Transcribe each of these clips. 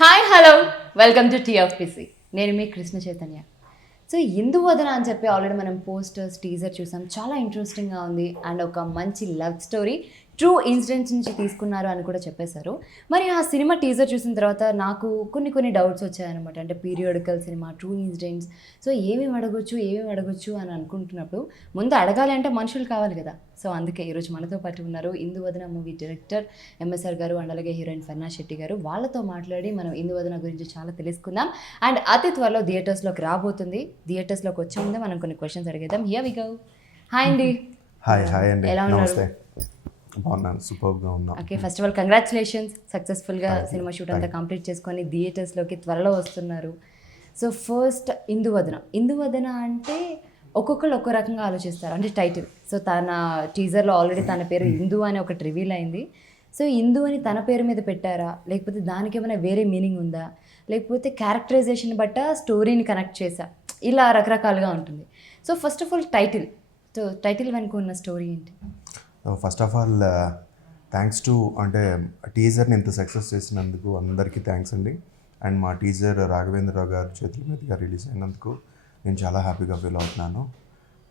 Hi hello welcome to TFPC. నేను మీ Krishna Chaitanya. So Induvadana అని చెప్పి ఆల్రెడీ మనం పోస్టర్స్ టీజర్ చూసాం. చాలా ఇంట్రెస్టింగ్గా ఉంది అండ్ ఒక మంచి లవ్ స్టోరీ ట్రూ ఇన్సిడెంట్స్ నుంచి తీసుకున్నారు అని కూడా చెప్పేశారు. మరి ఆ సినిమా టీజర్ చూసిన తర్వాత నాకు కొన్ని డౌట్స్ వచ్చాయన్నమాట. అంటే periodical cinema, true incidents, so ఏమేమి అడగొచ్చు అని అనుకుంటున్నప్పుడు ముందు అడగాలి అంటే మనుషులు కావాలి కదా. సో అందుకే ఈరోజు మనతో పాటు ఉన్నారు ఇందువదన మూవీ డైరెక్టర్ ఎంఎస్ఆర్ గారు అండ్ అలాగే హీరోయిన్ ఫర్నా శెట్టి గారు. వాళ్ళతో మాట్లాడి మనం ఇందువదన గురించి చాలా తెలుసుకుందాం. అండ్ అతి త్వరలో థియేటర్స్లోకి రాబోతుంది. థియేటర్స్లోకి వచ్చే ముందే మనం కొన్ని క్వశ్చన్స్ అడిగేద్దాం. Here we go. హాయ్ అండి. హాయ్ అండి. ఎలా ఉన్నారు? బాగున్నాను, సూపర్గా ఉన్నాను. Okay, first of all congratulations, సక్సెస్ఫుల్గా సినిమా షూట్ అంతా కంప్లీట్ చేసుకొని థియేటర్స్లోకి త్వరలో వస్తున్నారు. సో ఫస్ట్ ఇందువదన అంటే ఒక్కొక్కరు ఒక్కో రకంగా ఆలోచిస్తారు. అంటే టైటిల్, సో తన టీజర్లో ఆల్రెడీ తన పేరు ఇందు అని ఒకటి రివీల్ అయింది. సో ఇందు అని తన పేరు మీద పెట్టారా, లేకపోతే దానికి ఏమైనా వేరే మీనింగ్ ఉందా, లేకపోతే క్యారెక్టరైజేషన్ బట్ట స్టోరీని కనెక్ట్ చేసా, ఇలా రకరకాలుగా ఉంటుంది. So first of all title వెనుక ఉన్న స్టోరీ ఏంటి? First of all thanks to అంటే టీజర్ని ఇంత సక్సెస్ చేసినందుకు అందరికీ థ్యాంక్స్ అండి. అండ్ మా టీజర్ రాఘవేంద్రరావు గారి చేతుల మీదుగా రిలీజ్ అయినందుకు నేను చాలా హ్యాపీగా ఫీల్ అవుతున్నాను.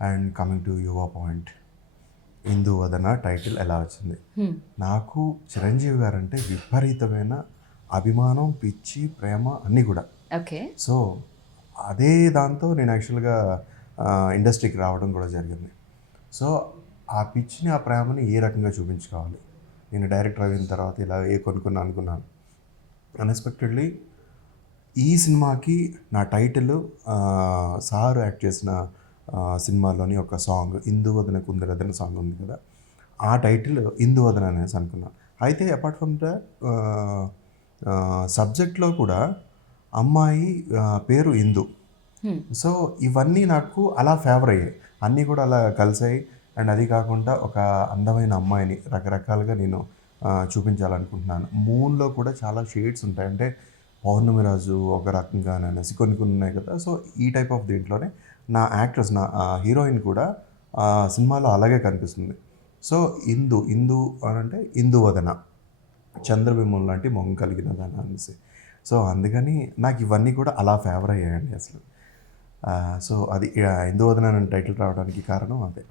And coming to your point, Induvadana title ఎలా వచ్చింది? నాకు చిరంజీవి గారు అంటే విపరీతమైన అభిమానం, పిచ్చి, ప్రేమ అన్నీ కూడా. ఓకే. సో అదే దాంతో నేను యాక్చువల్గా ఇండస్ట్రీకి రావడం కూడా జరిగింది. సో ఆ పిచ్చిని, ఆ ప్రేమని ఏ రకంగా చూపించుకోవాలి, నేను డైరెక్టర్ అయిన తర్వాత ఇలా కొనుక్కున్నా అనుకున్నాను. అన్ఎక్స్పెక్టెడ్లీ ఈ సినిమాకి నా టైటిల్ సార్ యాక్ట్ చేసిన సినిమాలోని ఒక సాంగ్ ఇందువదన కుందరదన సాంగ్ ఉంది కదా, ఆ టైటిల్ ఇందువదన అనేసి అనుకున్నాను. అయితే అపార్ట్ ఫ్రమ్ దట్ సబ్జెక్ట్లో కూడా అమ్మాయి పేరు ఇందు. సో ఇవన్నీ నాకు అలా ఫేవర్ అయ్యాయి, అన్నీ కూడా అలా కలిసాయి. అండ్ అది కాకుండా ఒక అందమైన అమ్మాయిని రకరకాలుగా నేను చూపించాలనుకుంటున్నాను. మూన్లో కూడా చాలా షేడ్స్ ఉంటాయి. అంటే పౌర్ణమి రాజు ఒక రకంగా అనేసి కొన్ని ఉన్నాయి కదా. సో ఈ టైప్ ఆఫ్ దీంట్లోనే నా యాక్ట్రెస్, నా హీరోయిన్ కూడా సినిమాలో అలాగే కనిపిస్తుంది. సో ఇందు అని అంటే ఇందువదన, చంద్రబింబం లాంటి మొహం కలిగిన దాని అనేసి. సో అందుకని నాకు ఇవన్నీ కూడా అలా ఫేవర్ అయ్యాయండి అసలు. సో అది ఇందువదన అనే టైటిల్ రావడానికి కారణం అదే.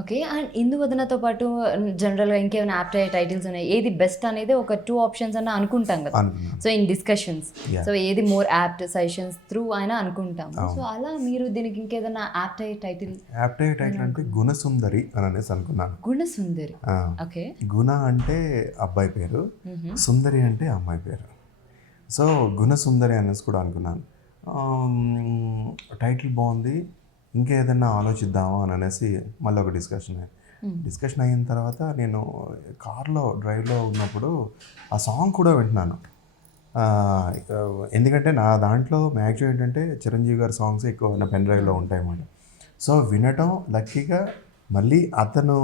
ఓకే. అండ్ ఇందువదనతో పాటు జనరల్గా ఇంకేమైనా యాప్ట్ అయ్యే టైటిల్స్ ఉన్నాయి, ఏది బెస్ట్ అనేది ఒక 2 ఆప్షన్స్ అన్న అనుకుంటాం కదా. సో ఇన్ డిస్కషన్స్, సో ఏది మోర్ యాప్ట్ సజెషన్స్ త్రూ అయినా అనుకుంటాం. సో అలా మీరు దీనికి ఇంకేదైనా యాప్ట్ అయ్యే టైటిల్ అంటే గుణసుందరి అని అనేసి అనుకున్నాను. గుణసుందరి. ఓకే. గుణ అంటే అబ్బాయి పేరు, సుందరి అంటే అమ్మాయి పేరు. సో గుణసుందరి అనేసి కూడా అనుకున్నాను. టైటిల్ బాగుంది, ఇంకేదన్నా ఆలోచిద్దామా అని అనేసి మళ్ళీ ఒక డిస్కషన్ అయిన తర్వాత నేను కార్లో డ్రైవ్లో ఉన్నప్పుడు ఆ సాంగ్ కూడా వింటున్నాను. ఎందుకంటే నా దాంట్లో మ్యాక్సిమం ఏంటంటే చిరంజీవి గారి సాంగ్స్ ఎక్కువ నా పెన్ డ్రైవ్లో ఉంటాయన్నమాట. సో వినటం లక్కీగా మళ్ళీ అతను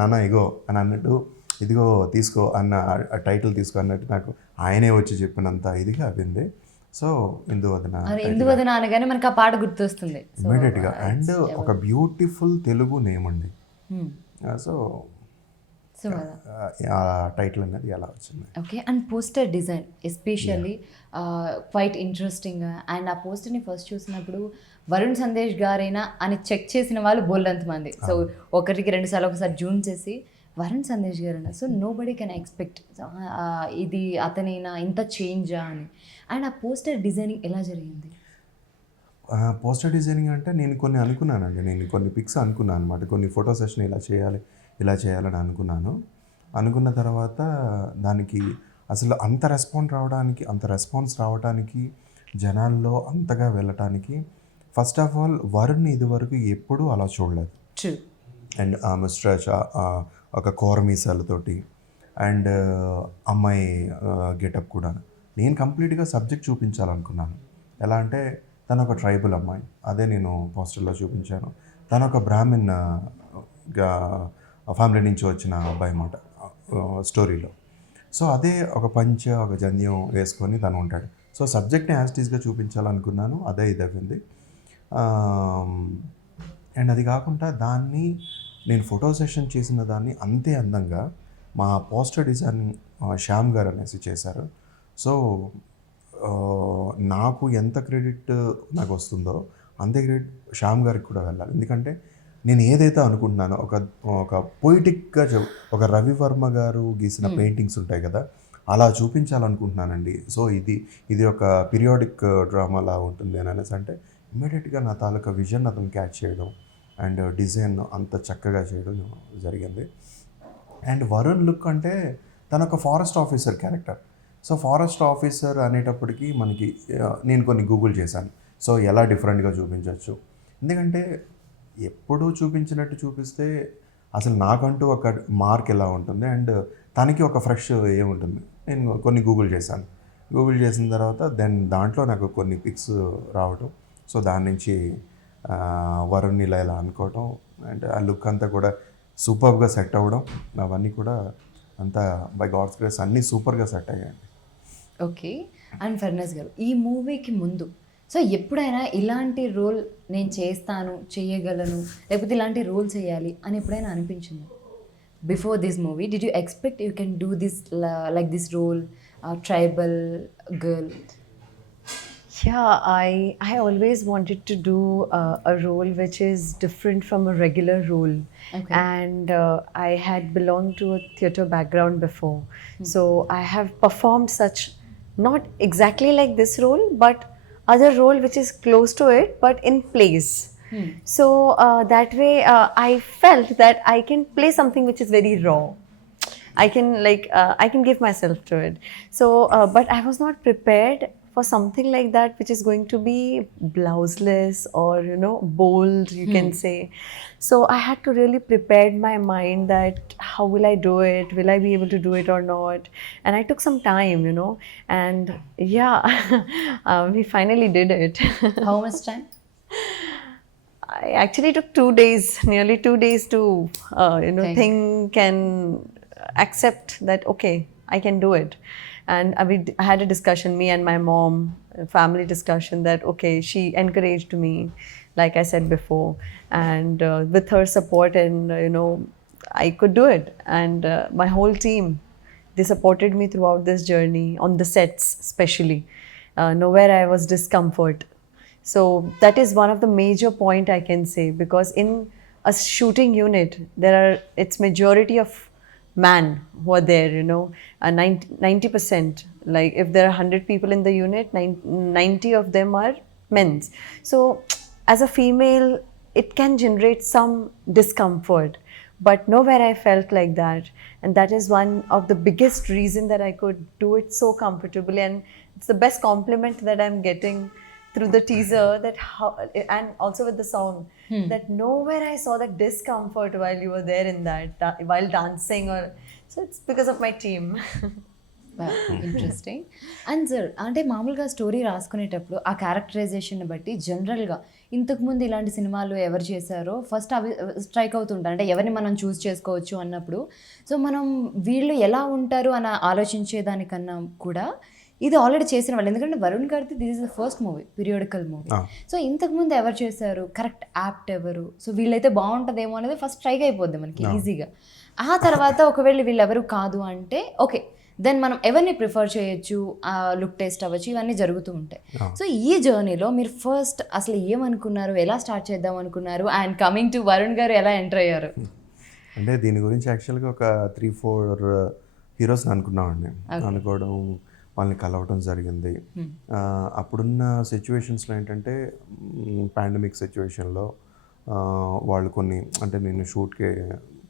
నాన్న ఇగో అని అన్నట్టు, ఇదిగో తీసుకో అన్న టైటిల్ తీసుకో అన్నట్టు నాకు ఆయనే వచ్చి చెప్పినంత ఇదిగా వింది. సో ఇందువదన అనగానే మనకు ఆ పాట గుర్తొస్తుంది ఇమీడియట్గా. అండ్ ఒక బ్యూటిఫుల్ తెలుగు నేమ్ అండి. సో ఆ టైటిల్ అనేది ఎలా వచ్చింది? Okay. And poster design especially quite interesting. And ఆ పోస్టర్ని ఫస్ట్ చూసినప్పుడు వరుణ్ సందేశ్ గారైనా అని చెక్ చేసిన వాళ్ళు బోల్డంత మంది. సో ఒకరికి 2 సార్లు ఒకసారి జూమ్ చేసి వరుణ్ సందేశ్ గారైనా, so nobody can expect ఇది అతనైనా ఇంత చేంజా అని. అండ్ ఆ పోస్టర్ డిజైనింగ్ ఎలా జరిగింది? పోస్టర్ డిజైనింగ్ అంటే నేను కొన్ని అనుకున్నానండి, నేను కొన్ని పిక్స్ అనుకున్నాను అనమాట. కొన్ని ఫోటో సెషన్ ఇలా చేయాలని అనుకున్న తర్వాత దానికి అసలు అంత రెస్పాన్స్ రావడానికి జనాల్లో అంతగా వెళ్ళటానికి ఫస్ట్ ఆఫ్ ఆల్ వరుణ్ ఇదివరకు ఎప్పుడూ అలా చూడలేదు. అండ్ ఆమె స్ట్రెచ్ ఒక కోరమీసాలతోటి అండ్ అమ్మాయి గెటప్ కూడా నేను కంప్లీట్గా సబ్జెక్ట్ చూపించాలనుకున్నాను. ఎలా అంటే తను ఒక ట్రైబల్ అమ్మాయి, అదే నేను పోస్టర్లో చూపించాను. తను ఒక బ్రాహ్మిన్ ఫ్యామిలీ నుంచి వచ్చిన అబ్బాయి అన్నమాట స్టోరీలో. సో అదే ఒక ఒక జంధ్యం వేసుకొని తను ఉంటాడు. సో సబ్జెక్ట్ని యాస్టీస్గా చూపించాలనుకున్నాను, అదే ఇదవ్వింది. అండ్ అది కాకుండా దాన్ని నేను ఫోటో సెషన్ చేసిన దాన్ని అంతే అందంగా మా పోస్టర్ డిజైన్ శ్యామ్ గారు అనేసి చేశారు. సో నాకు ఎంత క్రెడిట్ నాకు వస్తుందో అంతే క్రెడిట్ శ్యామ్ గారికి కూడా వెళ్ళాలి. ఎందుకంటే నేను ఏదైతే అనుకుంటున్నానో ఒక పొయిటిక్గా ఒక రవివర్మ గారు గీసిన పెయింటింగ్స్ ఉంటాయి కదా, అలా చూపించాలనుకుంటున్నానండి. సో ఇది ఒక పీరియాడిక్ డ్రామాలా ఉంటుంది అని అనేసి అంటే ఇమ్మీడియట్గా నా తాలూకా విజన్ అతను క్యాచ్ చేయడం అండ్ డిజైన్ అంత చక్కగా చేయడం జరిగింది. అండ్ వరుణ్ లుక్ అంటే తను ఒక forest officer character. So forest officer అనేటప్పటికీ మనకి నేను కొన్ని గూగుల్ చేశాను. సో ఎలా డిఫరెంట్గా చూపించవచ్చు, ఎందుకంటే ఎప్పుడూ చూపించినట్టు చూపిస్తే అసలు నాకంటూ ఒక మార్క్ ఎలా ఉంటుంది అండ్ తనకి ఒక ఫ్రెష్ ఏముంటుంది. నేను కొన్ని గూగుల్ చేశాను. గూగుల్ చేసిన తర్వాత దాంట్లో నాకు కొన్ని పిక్స్ రావటం, సో దాని నుంచి వరుణ్ ఇలా అనుకోవటం అండ్ ఆ లుక్ అంతా కూడా సూపర్గా సెట్ అవ్వడం, అవన్నీ కూడా అంతా బై గాడ్స్ గ్రేస్ అన్నీ సూపర్గా సెట్ అయ్యాయండి. ఓకే. అండ్ ఫర్నస్ గారు, ఈ మూవీకి ముందు సో ఎప్పుడైనా ఇలాంటి రోల్ నేను చేస్తాను, చేయగలను, లేకపోతే ఇలాంటి రోల్ చేయాలి అని ఎప్పుడైనా అనిపించింది? Before this movie did you expect you can do this like this role, tribal girl? Yeah, I always wanted to do a role which is different from a regular role. Okay. And I had belonged to a theatre background before. So I have performed such, not exactly like this role, but other role which is close to it, but in plays. So that way I felt that I can play something which is very raw. I can give myself to it. So but I was not prepared for something like that which is going to be blouseless or bold, you can say. So I had to really prepare my mind that how will I do it, will I be able to do it or not. And I took some time, and yeah, we finally did it. How much time? I actually took 2 days, nearly 2 days to think and accept that okay, I can do it. And I had a discussion, me and my mom, a family discussion, that okay, she encouraged me, like I said before, and with her support and I could do it. And my whole team, they supported me throughout this journey, on the sets especially. Nowhere I was discomfort. So that is one of the major point I can say, because in a shooting unit it's majority of man who are there, 90%. Like if there are 100 people in the unit, 90 of them are men. So as a female, it can generate some discomfort, but nowhere I felt like that. And that is one of the biggest reason that I could do it so comfortably. And it's the best compliment that I'm getting through the teaser, that how, and also with the song, that nowhere I saw that discomfort while you were there in that, while dancing, or so it's because of my team. Interesting. And sir, అంటే మామూలుగా story రాసుకునేటప్పుడు ఆ characterisation బట్టి జనరల్గా ఇంతకుముందు ఇలాంటి సినిమాలు ఎవరు చేశారో ఫస్ట్ అవి స్ట్రైక్ అవుతుంటారు, అంటే ఎవరిని మనం చూస్ చేసుకోవచ్చు అన్నప్పుడు. సో మనం వీళ్ళు ఎలా ఉంటారు అని ఆలోచించేదానికన్నా కూడా ఇది ఆల్రెడీ చేసిన వాళ్ళు, ఎందుకంటే వరుణ్ గారిది this is the first movie, periodical movie. So ఇంతకుముందు ఎవరు చేశారు, కరెక్ట్ యాప్ట్ ఎవరు, సో వీళ్ళైతే బాగుంటుందేమో అనేది ఫస్ట్ స్ట్రైక్ అయిపోద్ది మనకి ఈజీగా. ఆ తర్వాత ఒకవేళ వీళ్ళెవరు కాదు అంటే ఓకే, దెన్ మనం ఎవరిని ప్రిఫర్ చేయొచ్చు, లుక్ టెస్ట్ అవ్వచ్చు, ఇవన్నీ జరుగుతూ ఉంటాయి. సో ఈ జర్నీలో మీరు ఫస్ట్ అసలు ఏమనుకున్నారు, ఎలా స్టార్ట్ చేద్దాం అనుకున్నారు, అండ్ కమింగ్ టు వరుణ్ గారు ఎలా ఎంటర్ అయ్యారు? అంటే దీని గురించి యాక్చువల్గా ఒక 3-4 హీరోస్ని అనుకున్నామండి. అనుకోవడం, వాళ్ళని కలవడం జరిగింది. అప్పుడున్న సిచ్యువేషన్స్లో ఏంటంటే పాండమిక్ సిచ్యువేషన్లో వాళ్ళు అంటే నేను షూట్కి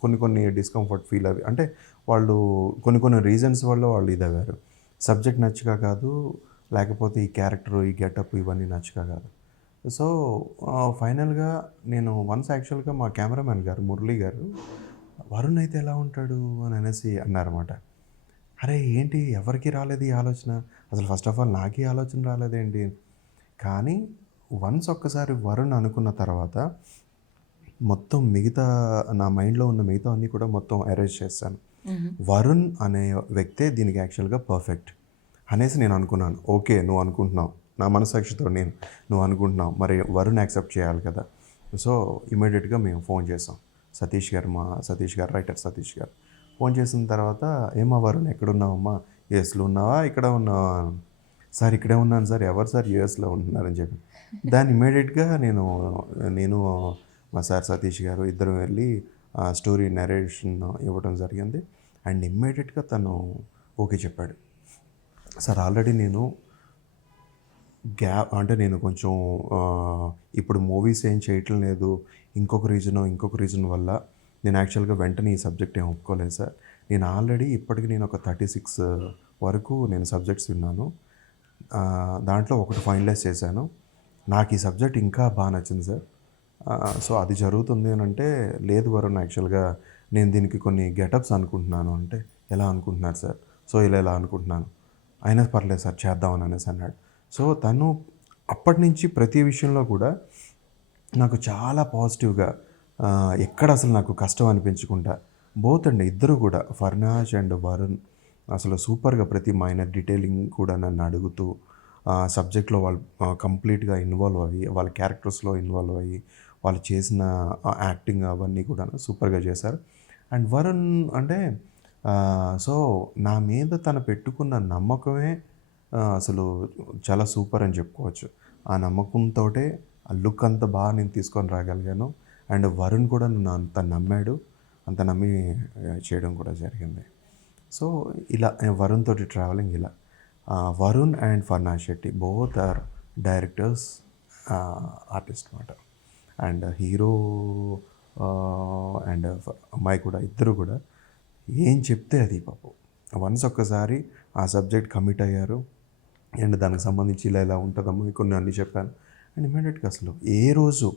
కొన్ని డిస్కంఫర్ట్ ఫీల్ అవి, అంటే వాళ్ళు కొన్ని రీజన్స్ వల్ల వాళ్ళు ఇదయ్యారు. సబ్జెక్ట్ నచ్చక కాదు, లేకపోతే ఈ క్యారెక్టర్, ఈ గెటప్ ఇవన్నీ నచ్చక కాదు. సో ఫైనల్గా నేను వన్స్ యాక్చువల్గా మా కెమెరామెన్ గారు మురళీ గారు, వరుణ్ అయితే ఎలా ఉంటాడు అని అనేసి అన్నారన్నమాట. అరే ఏంటి, ఎవరికి రాలేదు ఈ ఆలోచన, అసలు ఫస్ట్ ఆఫ్ ఆల్ నాకు ఈ ఆలోచన రాలేదేంటి. కానీ వన్స్ ఒక్కసారి వరుణ్ అనుకున్న తర్వాత మొత్తం మిగతా నా మైండ్లో ఉన్న మిగతా అన్నీ కూడా మొత్తం అరేంజ్ చేశాను. వరుణ్ అనే వ్యక్తే దీనికి యాక్చువల్గా పర్ఫెక్ట్ అనేసి నేను అనుకున్నాను. ఓకే, నువ్వు అనుకుంటున్నావు, నా మనసాక్షితో నువ్వు అనుకుంటున్నావు, మరి వరుణ్ యాక్సెప్ట్ చేయాలి కదా. సో ఇమీడియట్గా మేము ఫోన్ చేసాం. సతీష్ గారు రైటర్ సతీష్ గారు ఫోన్ చేసిన తర్వాత, ఏమా వరుణ్ ఎక్కడున్నావమ్మా, యూఎస్లో ఉన్నావా ఇక్కడ ఉన్నావా? సార్ ఇక్కడే ఉన్నాను సార్. ఎవరు సార్ యూఎస్లో ఉంటున్నారని చెప్పి దాన్ని ఇమ్మీడియట్గా నేను మా సార్ సతీష్ గారు ఇద్దరు వెళ్ళి స్టోరీ నరేషన్ ఇవ్వడం జరిగింది. అండ్ ఇమ్మీడియట్గా తను ఓకే చెప్పాడు. సార్ ఆల్రెడీ నేను అంటే నేను కొంచెం ఇప్పుడు మూవీస్ ఏం చేయటం లేదు, ఇంకొక రీజన్ వల్ల నేను యాక్చువల్గా వెంటనే ఈ సబ్జెక్ట్ ఏం ఒప్పుకోలేదు సార్. నేను ఆల్రెడీ ఇప్పటికి నేను ఒక 36 వరకు నేను సబ్జెక్ట్స్ విన్నాను. దాంట్లో ఒకటి ఫైనలైజ్ చేశాను. నాకు ఈ సబ్జెక్ట్ ఇంకా బాగా నచ్చింది సార్. సో అది జరుగుతుంది అని అంటే, లేదు వరుణ్ యాక్చువల్గా నేను దీనికి కొన్ని గెటప్స్ అనుకుంటున్నాను అంటే, ఎలా అనుకుంటున్నారు సార్? సో ఇలా అనుకుంటున్నాను. అయినా పర్లేదు సార్ చేద్దామని అనేసి అన్నాడు. సో తను అప్పటి నుంచి ప్రతి విషయంలో కూడా నాకు చాలా పాజిటివ్గా, ఎక్కడ అసలు నాకు కష్టం అనిపించకుండా బోత్ అండి ఇద్దరు కూడా, ఫర్నాజ్ అండ్ వరుణ్ అసలు సూపర్గా ప్రతి మైనర్ డీటెయిలింగ్ కూడా నన్ను అడుగుతూ సబ్జెక్ట్లో వాళ్ళు కంప్లీట్గా ఇన్వాల్వ్ అయ్యి, వాళ్ళ క్యారెక్టర్స్లో ఇన్వాల్వ్ అయ్యి, వాళ్ళు చేసిన యాక్టింగ్ అవన్నీ కూడా సూపర్గా చేశారు. అండ్ వరుణ్ అంటే సో నా మీద తను పెట్టుకున్న నమ్మకమే అసలు చాలా సూపర్ అని చెప్పుకోవచ్చు. ఆ నమ్మకంతో ఆ లుక్ అంత బాగా నేను తీసుకొని రాగలిగాను. అండ్ వరుణ్ కూడా నన్ను అంత నమ్మాడు, అంత నమ్మి చేయడం కూడా జరిగింది. సో ఇలా వరుణ్ తోటి ట్రావెలింగ్ ఇలా. Varun and Farnaz Shetty both are directors, artist మాట. అండ్ హీరో అండ్ అమ్మాయి కూడా ఇద్దరు కూడా ఏం చెప్తే అది పాపం వన్స్ ఒక్కసారి ఆ సబ్జెక్ట్ కమిట్ అయ్యారు. అండ్ దానికి సంబంధించి ఇలా ఉంటుందమ్మా కొన్ని అన్నీ చెప్పాను. అండ్ ఇమ్మీడియట్గా అసలు ఏ రోజు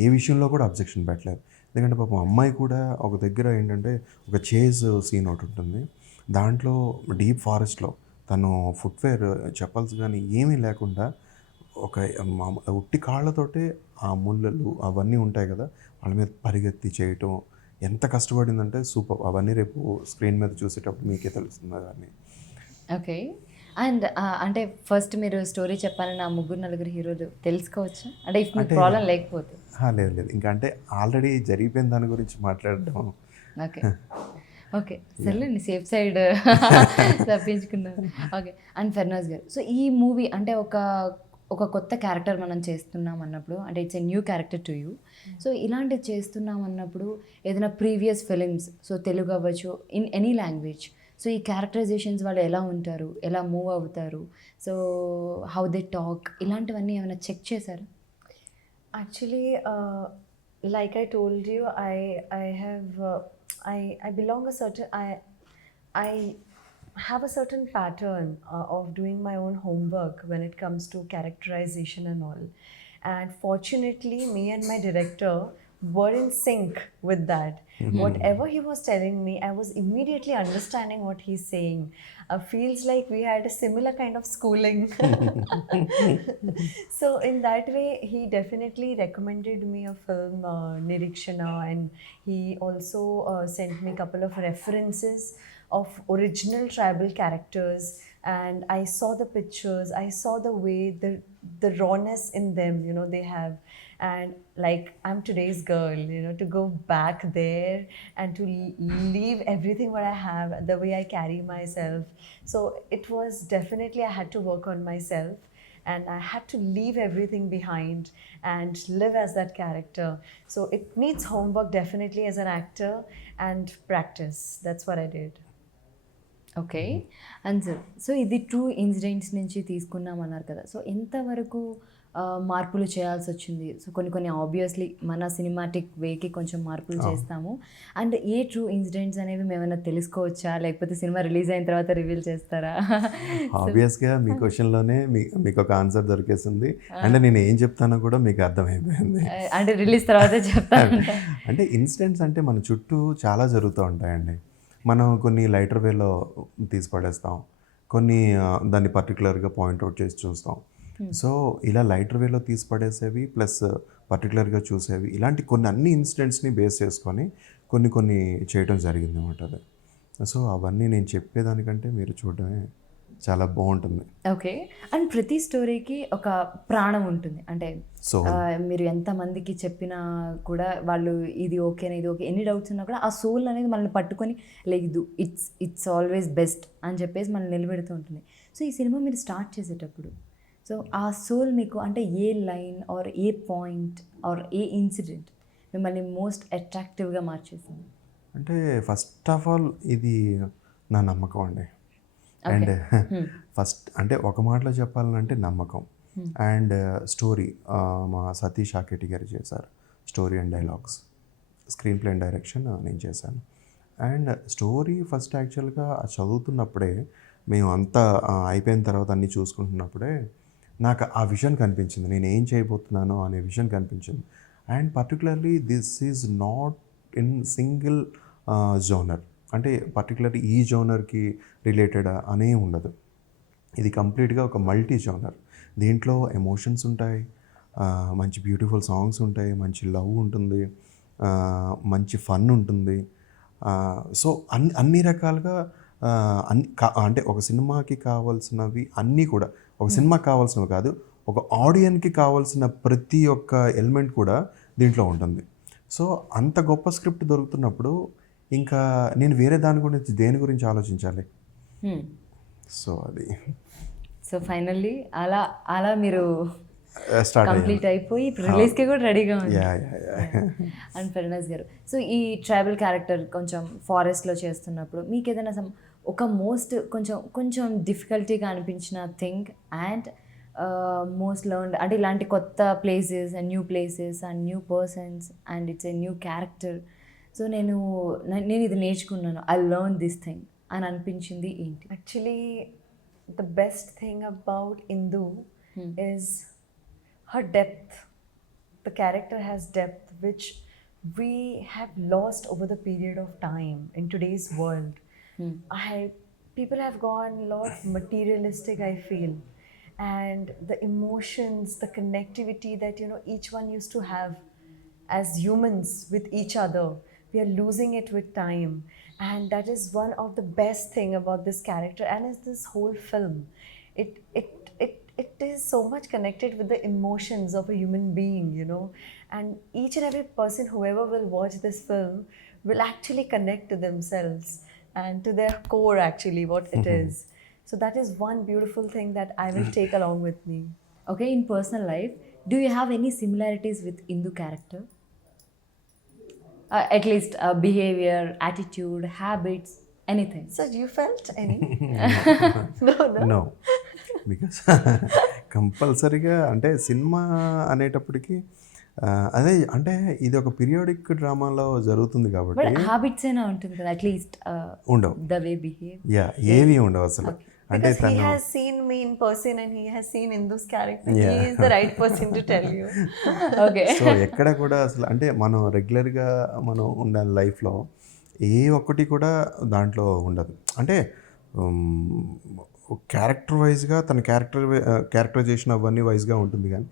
ఏ విషయంలో కూడా అబ్జెక్షన్ పెట్టలేదు. ఎందుకంటే పాపం అమ్మాయి కూడా ఒక దగ్గర ఏంటంటే ఒక చేజ్ సీన్ ఒకటి ఉంటుంది. దాంట్లో డీప్ ఫారెస్ట్లో తను ఫుట్వేర్ చెప్పల్స్ కానీ ఏమీ లేకుండా ఒక ఉట్టి కాళ్ళతోటే ఆ ముళ్ళలు అవన్నీ ఉంటాయి కదా, వాళ్ళ మీద పరిగెత్తి చేయటం ఎంత కష్టపడిందంటే సూపర్. అవన్నీ రేపు స్క్రీన్ మీద చూసేటప్పుడు మీకే తెలుస్తుంది అవన్నీ. ఓకే. అండ్ అంటే ఫస్ట్ మీరు స్టోరీ చెప్పాలని ఆ ముగ్గురు నలుగురు హీరోలు తెలుసుకోవచ్చు అంటే ఇఫ్ మీకు ప్రాబ్లం లేకపోతే? లేదు ఇంకా అంటే ఆల్రెడీ జరిగిపోయిన దాని గురించి మాట్లాడడం. ఓకే ఓకే సర్లేండి, సేఫ్ సైడ్ తప్పించుకున్నారు. ఓకే. అండ్ ఫర్నాజ్ గారు, సో ఈ మూవీ అంటే ఒక కొత్త క్యారెక్టర్ మనం చేస్తున్నాం అన్నప్పుడు, అంటే it's a new character to you. So ఇలాంటివి చేస్తున్నాం అన్నప్పుడు ఏదైనా ప్రీవియస్ ఫిలిమ్స్, సో తెలుగు అవ్వచ్చు, ఇన్ ఎనీ లాంగ్వేజ్, సో ఈ క్యారెక్టరైజేషన్స్ వాళ్ళు ఎలా ఉంటారు, ఎలా మూవ్ అవుతారు, సో హౌ దే టాక్, ఇలాంటివన్నీ ఏమైనా చెక్ చేశారు? Actually, like I told you, I have I belong a certain I have a certain pattern of doing my own homework when it comes to characterization and all. And fortunately, me and my director were in sync with that. Whatever he was telling me, I was immediately understanding what he's saying. Feels like we had a similar kind of schooling. So in that way, he definitely recommended me a film, Nirikshana, and he also sent me a couple of references of original tribal characters, and I saw the pictures, I saw the way, the rawness in them, you know, they have. And like, I'm today's girl, you know, to go back there and to leave everything what I have, the way I carry myself. So it was definitely, I had to work on myself and I had to leave everything behind and live as that character. So it needs homework definitely as an actor and practice. That's what I did. Okay. And sir, so ఇది true incidents నుంచి తీసుకున్నామన్నారు కదా, so ఎంతవరకు మార్పులు చేయాల్సి వచ్చింది? So కొన్ని obviously మన cinematic వేకి కొంచెం మార్పులు చేస్తాము. అండ్ ఏ ట్రూ ఇన్సిడెంట్స్ అనేవి మేమైనా తెలుసుకోవచ్చా, లేకపోతే సినిమా రిలీజ్ అయిన తర్వాత రివీల్ చేస్తారా? ఆబ్వియస్గా మీ క్వశ్చన్లోనే మీకు ఒక ఆన్సర్ దొరికేసింది. అంటే నేను ఏం చెప్తానో కూడా మీకు అర్థమైపోయింది. అంటే రిలీజ్ తర్వాతే చెప్తాను. అంటే ఇన్సిడెంట్స్ అంటే మన చుట్టూ చాలా జరుగుతూ ఉంటాయండి. మనం కొన్ని లైటర్ వేలో తీసి పడేస్తాం, కొన్ని దాన్ని పర్టికులర్గా పాయింట్అవుట్ చేసి చూస్తాం. సో ఇలా లైటర్ వేలో తీసి పడేసేవి ప్లస్ పర్టికులర్గా చూసేవి, ఇలాంటి అన్ని ఇన్సిడెంట్స్ని బేస్ చేసుకొని కొన్ని చేయడం జరిగింది అన్నమాట. అది సో అవన్నీ నేను చెప్పేదానికంటే మీరు చూడడమే చాలా బాగుంటుంది. ఓకే. అండ్ ప్రతి స్టోరీకి ఒక ప్రాణం ఉంటుంది. అంటే సో మీరు ఎంతమందికి చెప్పినా కూడా వాళ్ళు ఇది ఓకేనా ఇది ఓకే ఎన్ని డౌట్స్ ఉన్నా కూడా ఆ సోల్ అనేది మనల్ని పట్టుకొని లేదు ఇట్స్ ఆల్వేస్ బెస్ట్ అని చెప్పేసి మనల్ని నిలబెడుతూ ఉంటుంది. సో ఈ సినిమా మీరు స్టార్ట్ చేసేటప్పుడు సో ఆ సోల్ మీకు అంటే a line or a point or a incident మిమ్మల్ని మోస్ట్ అట్రాక్టివ్గా మార్చేసింది? అంటే ఫస్ట్ ఆఫ్ ఆల్ ఇది నా నమ్మకం అండి. అండ్ ఫస్ట్ అంటే ఒక మాటలో చెప్పాలంటే నమ్మకం అండ్ స్టోరీ. మా సతీష్ ఆకెటి గారు చేశారు story and dialogues, screen play and direction నేను చేశాను. అండ్ స్టోరీ ఫస్ట్ యాక్చువల్గా చదువుతున్నప్పుడే మేము అంతా అయిపోయిన తర్వాత అన్నీ చూసుకుంటున్నప్పుడే నాకు ఆ విజన్ కనిపించింది, నేను ఏం చేయబోతున్నానో అనే విజన్ కనిపించింది. And particularly this is not in single genre, అంటే పర్టికులర్లీ ఈ జోనర్కి రిలేటెడ్ అనే ఉండదు. ఇది కంప్లీట్గా ఒక మల్టీ జోనర్. దీంట్లో ఎమోషన్స్ ఉంటాయి, మంచి బ్యూటిఫుల్ సాంగ్స్ ఉంటాయి, మంచి లవ్ ఉంటుంది, మంచి ఫన్ ఉంటుంది. సో అన్ని రకాలుగా అంటే ఒక సినిమాకి కావాల్సినవి అన్నీ కూడా, ఒక సినిమాకి కావాల్సినవి కాదు, ఒక ఆడియన్కి కావాల్సిన ప్రతి ఒక్క ఎలిమెంట్ కూడా దీంట్లో ఉంటుంది. సో అంత గొప్ప స్క్రిప్ట్ దొరుకుతున్నప్పుడు ఇంకా నేను వేరే దేని గురించి ఆలోచించాలి. సో అది సో ఫైనల్లీ అలా మీరు స్టార్ట్ కంప్లీట్ అయిపోయి ఇప్పుడు రిలీజ్కి కూడా రెడీగా ఉంది. అండ్ ఫెర్నాస్ గారు, సో ఈ ట్రైబల్ క్యారెక్టర్ కొంచెం ఫారెస్ట్లో చేస్తున్నప్పుడు మీకు ఏదైనా ఒక మోస్ట్ కొంచెం డిఫికల్టీగా అనిపించిన థింగ్ అండ్ మోస్ట్ లర్న్డ్ అంటే ఇలాంటి కొత్త places and new places and new persons and it's a new character, so నేను ఇది నేర్చుకున్నాను, ఐ లర్న్ దిస్ థింగ్ అని అనిపించింది ఏంటి? Actually, the best thing about Indu is her depth. The character has depth, which we have lost over the period of time in today's world. People have gone a lot materialistic, I feel, and the emotions, the connectivity that each one used to have as humans with each other, we are losing it with time. And that is one of the best thing about this character and is this whole film. It is so much connected with the emotions of a human being, and each and every person, whoever will watch this film, will actually connect to themselves and to their core, actually what it is. So that is one beautiful thing that I will take along with me. Okay, in personal life, do you have any similarities with Indu character? At least behavior, attitude, habits, anything. So you felt any? No because కంపల్సరీగా అంటే cinema అనేటప్పటికి అదే అంటే ఇది ఒక periodic డ్రామాలో జరుగుతుంది కాబట్టి బట్ హ్యాబిట్స్ అయినా ఉంటుంది కదా అట్లీస్ట్ ఉండవు. ద వే బిహేవ్ ఏవి ఉండవు అసలు. అంటే Because he has seen me in person and he has seen Indu's character. He is the right person to tell you. Okay. So ఎక్కడ కూడా అసలు అంటే మనం రెగ్యులర్గా మనం ఉన్న లైఫ్లో ఏ ఒక్కటి కూడా దాంట్లో ఉండదు. అంటే క్యారెక్టర్ వైజ్గా తన క్యారెక్టరైజేషన్ అవన్నీ వైజ్గా ఉంటుంది, కానీ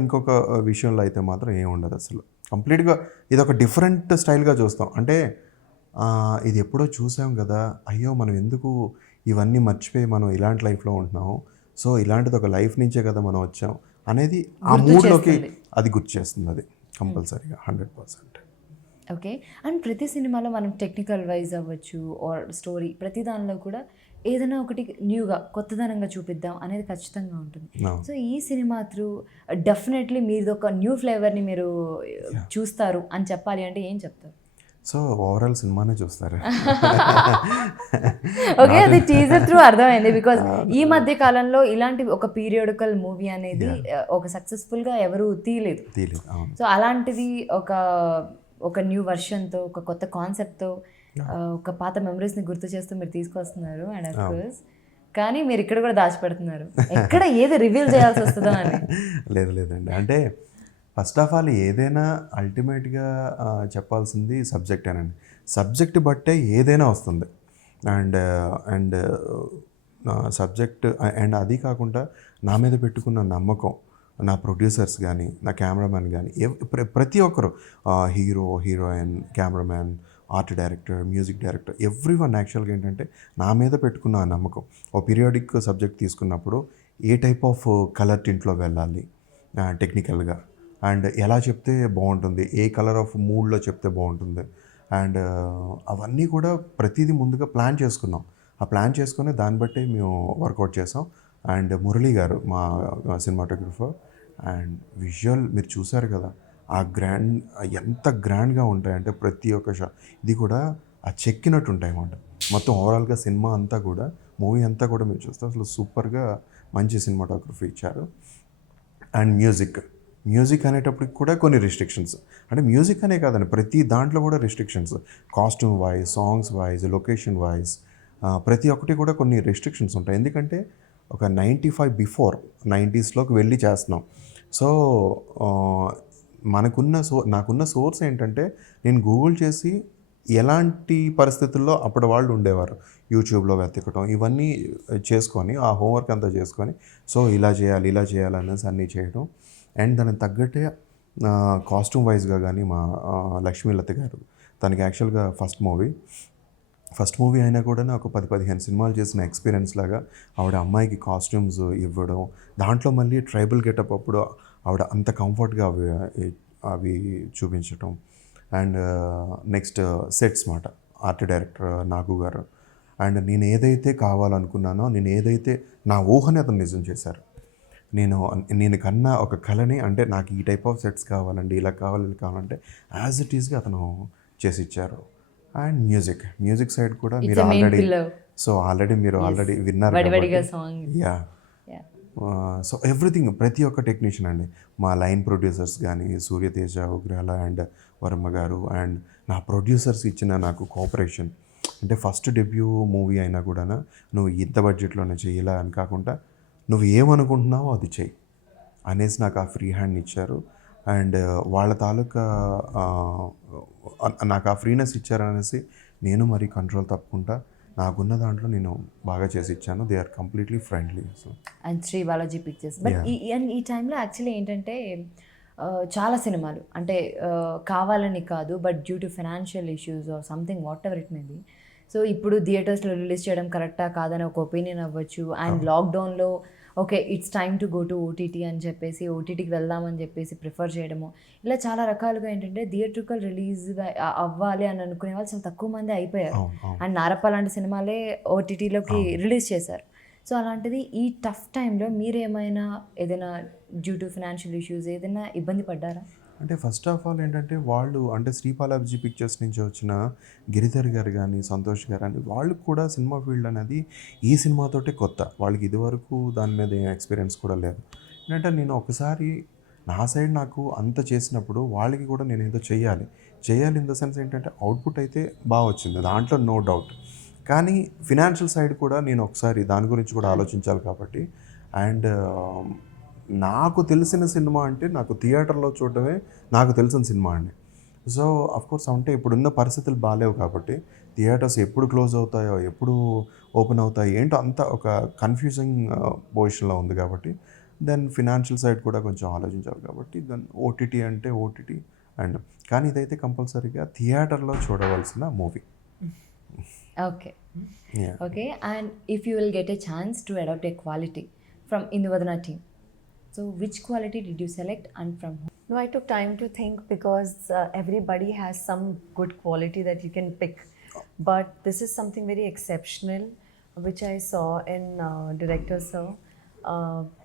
ఇంకొక విషయంలో అయితే మాత్రం ఏం ఉండదు అసలు. కంప్లీట్గా ఇది ఒక డిఫరెంట్ స్టైల్గా చూస్తాం. అంటే ఇది ఎప్పుడో చూసాం కదా, అయ్యో మనం ఎందుకు ఇవన్నీ మర్చిపోయి మనం ఇలాంటి లైఫ్లో ఉంటున్నాము, సో ఇలాంటిది ఒక లైఫ్ నుంచే కదా మనం వచ్చాం అనేది ఆ మూడ్లోకి అది గుర్తు చేస్తుంది. అది కంపల్సరీగా 100%. ఓకే. అండ్ ప్రతి సినిమాలో మనం టెక్నికల్ వైజ్ అవ్వచ్చు ఆర్ స్టోరీ ప్రతి దానిలో కూడా ఏదైనా ఒకటి న్యూగా కొత్తదనంగా చూపిద్దాం అనేది ఖచ్చితంగా ఉంటుంది. సో ఈ సినిమా త్రూ డెఫినెట్లీ మీది ఒక న్యూ ఫ్లేవర్ని మీరు చూస్తారు అని చెప్పాలి అంటే ఏం చెప్తారు? సో ఓవరాల్ సినిమానే చూస్తారు. ఓకే, అది టీజర్ త్రూ అర్థమైంది. బికాజ్ ఈ మధ్య కాలంలో ఇలాంటి ఒక పీరియాడికల్ మూవీ అనేది ఒక సక్సెస్ఫుల్గా ఎవరు తీయలేదు. సో అలాంటిది ఒక న్యూ వర్షన్తో ఒక కొత్త కాన్సెప్ట్తో ఒక పాత మెమరీస్ని గుర్తు చేస్తూ మీరు తీసుకొస్తున్నారు. అండ్ అఫ్ కోర్స్ కానీ మీరు ఇక్కడ కూడా దాచిపెడుతున్నారు, ఎక్కడ ఏది రివీల్ చేయాల్సి వస్తుందో అని. లేదండి, అంటే ఫస్ట్ ఆఫ్ ఆల్ ఏదైనా అల్టిమేట్గా చెప్పాల్సింది సబ్జెక్టేనండి. సబ్జెక్ట్ బట్టే ఏదైనా వస్తుంది. అండ్ సబ్జెక్ట్ అండ్ అది కాకుండా నా మీద పెట్టుకున్న నమ్మకం, నా ప్రొడ్యూసర్స్ కానీ, నా కెమెరామ్యాన్ కానీ, ప్రతి ఒక్కరు, hero, heroine, cameraman, art director, music director, every one యాక్చువల్గా ఏంటంటే నా మీద పెట్టుకున్న ఆ నమ్మకం. ఓ పీరియాడిక్ సబ్జెక్ట్ తీసుకున్నప్పుడు ఏ టైప్ ఆఫ్ కలర్ టింట్లో వెళ్ళాలి టెక్నికల్గా, అండ్ ఎలా చెప్తే బాగుంటుంది, ఏ కలర్ ఆఫ్ మూడ్లో చెప్తే బాగుంటుంది, అండ్ అవన్నీ కూడా ప్రతిదీ ముందుగా ప్లాన్ చేసుకున్నాం. ఆ ప్లాన్ చేసుకొని దాన్ని బట్టి మేము వర్కౌట్ చేసాం. అండ్ మురళీ గారు మా సినిమాటోగ్రఫర్, అండ్ విజువల్ మీరు చూసారు కదా, ఆ గ్రాండ్ ఎంత గ్రాండ్గా ఉంటాయంటే ప్రతి ఒక్క ఇది కూడా ఆ చెక్కినట్టు ఉంటాయి అన్నమాట. మొత్తం ఓవరాల్గా సినిమా అంతా కూడా, మూవీ అంతా కూడా మీరు చూస్తే అసలు సూపర్గా మంచి సినిమాటోగ్రఫీ ఇచ్చారు. అండ్ మ్యూజిక్ అనేటప్పటికి కూడా కొన్ని రిస్ట్రిక్షన్స్, అంటే మ్యూజిక్ అనే కాదండి, ప్రతి దాంట్లో కూడా restrictions, costume wise, songs wise, location wise, ప్రతి ఒక్కటి కూడా కొన్ని రెస్ట్రిక్షన్స్ ఉంటాయి. ఎందుకంటే ఒక 95 బిఫోర్ 90స్లోకి వెళ్ళి చేస్తున్నాం. సో నాకున్న సోర్స్ ఏంటంటే నేను గూగుల్ చేసి ఎలాంటి పరిస్థితుల్లో అప్పటి వాళ్ళు ఉండేవారు, యూట్యూబ్లో వెతకటం, ఇవన్నీ చేసుకొని ఆ హోంవర్క్ అంతా చేసుకొని, సో ఇలా చేయాలి అనేసి అన్నీ చేయడం. అండ్ దానికి తగ్గట్టే కాస్ట్యూమ్ వైజ్గా కానీ మా లక్ష్మీలత గారు, తనకి యాక్చువల్గా ఫస్ట్ మూవీ అయినా కూడా ఒక 10-15 సినిమాలు చేసిన ఎక్స్పీరియన్స్ లాగా ఆవిడ అమ్మాయికి కాస్ట్యూమ్స్ ఇవ్వడం, దాంట్లో మళ్ళీ ట్రైబల్ గెటప్ అప్పుడు ఆవిడ అంత కంఫర్ట్గా అవి చూపించటం. అండ్ నెక్స్ట్ సెట్స్ మాట, ఆర్ట్ డైరెక్టర్ నాగు గారు, అండ్ నేను ఏదైతే కావాలనుకున్నానో, నేను ఏదైతే నా ఊహని అతను నిజం చేశారు. నేను కన్నా ఒక కళని, అంటే నాకు ఈ టైప్ ఆఫ్ సెట్స్ కావాలండి, ఇలా కావాలంటే యాజ్ ఇట్ ఈస్గా అతను చేసి ఇచ్చారు. అండ్ మ్యూజిక్ సైడ్ కూడా మీరు ఆల్రెడీ విన్నారు యా. సో ఎవ్రీథింగ్, ప్రతి ఒక్క టెక్నీషియన్ అండి, మా లైన్ ప్రొడ్యూసర్స్ కానీ సూర్యతేజ, ఉగ్రాల అండ్ వర్మ గారు, అండ్ నా ప్రొడ్యూసర్స్ ఇచ్చిన నాకు కోఆపరేషన్, అంటే ఫస్ట్ డెబ్యూ మూవీ అయినా కూడా నువ్వు ఇంత బడ్జెట్లోనే చేయాలా అని కాకుండా నువ్వు ఏమనుకుంటున్నావో అది చెయ్యి అనేసి నాకు ఆ ఫ్రీ హ్యాండ్ ఇచ్చారు. అండ్ వాళ్ళ తాలూకా నాకు ఆ ఫ్రీనెస్ ఇచ్చారనేసి నేను మరి కంట్రోల్ తప్పకుండా నాకున్న దాంట్లో నేను బాగా చేసి ఇచ్చాను. They are completely friendly. So and Shri Balaji pictures. But ఈ టైంలో యాక్చువల్లీ ఏంటంటే చాలా సినిమాలు అంటే కావాలని కాదు, but due to financial issues or something whatever it may be, so ఇప్పుడు థియేటర్స్లో రిలీజ్ చేయడం కరెక్టా కాదని ఒక ఒపీనియన్ అవ్వచ్చు. అండ్ లాక్డౌన్లో okay it's time to go to OTT అని చెప్పేసి ఓటీటీకి వెళ్దామని చెప్పేసి ప్రిఫర్ చేయడము, ఇలా చాలా రకాలుగా ఏంటంటే థియేట్రికల్ రిలీజ్ అవ్వాలి అని అనుకునే వాళ్ళు చాలా తక్కువ మంది అయిపోయారు. అండ్ నారప్ప లాంటి సినిమాలే ఓటీటీలోకి రిలీజ్ చేశారు. సో అలాంటిది ఈ టఫ్ టైంలో మీరేమైనా ఏదైనా డ్యూ టు ఫైనాన్షియల్ ఇష్యూస్ ఏదైనా ఇబ్బంది పడ్డారా? అంటే ఫస్ట్ ఆఫ్ ఆల్ ఏంటంటే వాళ్ళు, అంటే శ్రీ బాలాజీ పిక్చర్స్ నుంచి వచ్చిన గిరిధర్ గారు కానీ సంతోష్ గారు అని, వాళ్ళు కూడా సినిమా ఫీల్డ్ అనేది ఈ సినిమాతోటే కొత్త, వాళ్ళకి ఇదివరకు దాని మీద ఏం ఎక్స్పీరియన్స్ కూడా లేదు. ఏంటంటే నేను ఒకసారి నా సైడ్ నాకు అంత చేసినప్పుడు వాళ్ళకి కూడా నేను ఏదో చేయాలి ఇన్ ద సెన్స్ ఏంటంటే అవుట్పుట్ అయితే బాగా వచ్చింది, దాంట్లో నో డౌట్, కానీ ఫినాన్షియల్ సైడ్ కూడా నేను ఒకసారి దాని గురించి కూడా ఆలోచించాలి కాబట్టి. అండ్ నాకు తెలిసిన సినిమా అంటే నాకు థియేటర్లో చూడటమే నాకు తెలిసిన సినిమా అండి. సో అఫ్కోర్స్ అంటే ఇప్పుడున్న పరిస్థితులు బాగాలేవు కాబట్టి థియేటర్స్ ఎప్పుడు క్లోజ్ అవుతాయో, ఎప్పుడు ఓపెన్ అవుతాయో ఏంటో అంత ఒక కన్ఫ్యూజింగ్ పొజిషన్లో ఉంది కాబట్టి దెన్ ఫినాన్షియల్ సైడ్ కూడా కొంచెం ఆలోచించాలి కాబట్టి దెన్ ఓటీటీ అంటే ఓటీటీ. అండ్ కానీ ఇదైతే కంపల్సరీగా థియేటర్లో చూడవలసిన movie. Okay. And if you will get a chance to adopt a quality from Induvadana team, so which quality did you select and from whom? No, I took time to think because everybody has some good quality that you can pick. But this is something very exceptional which I saw in director sir.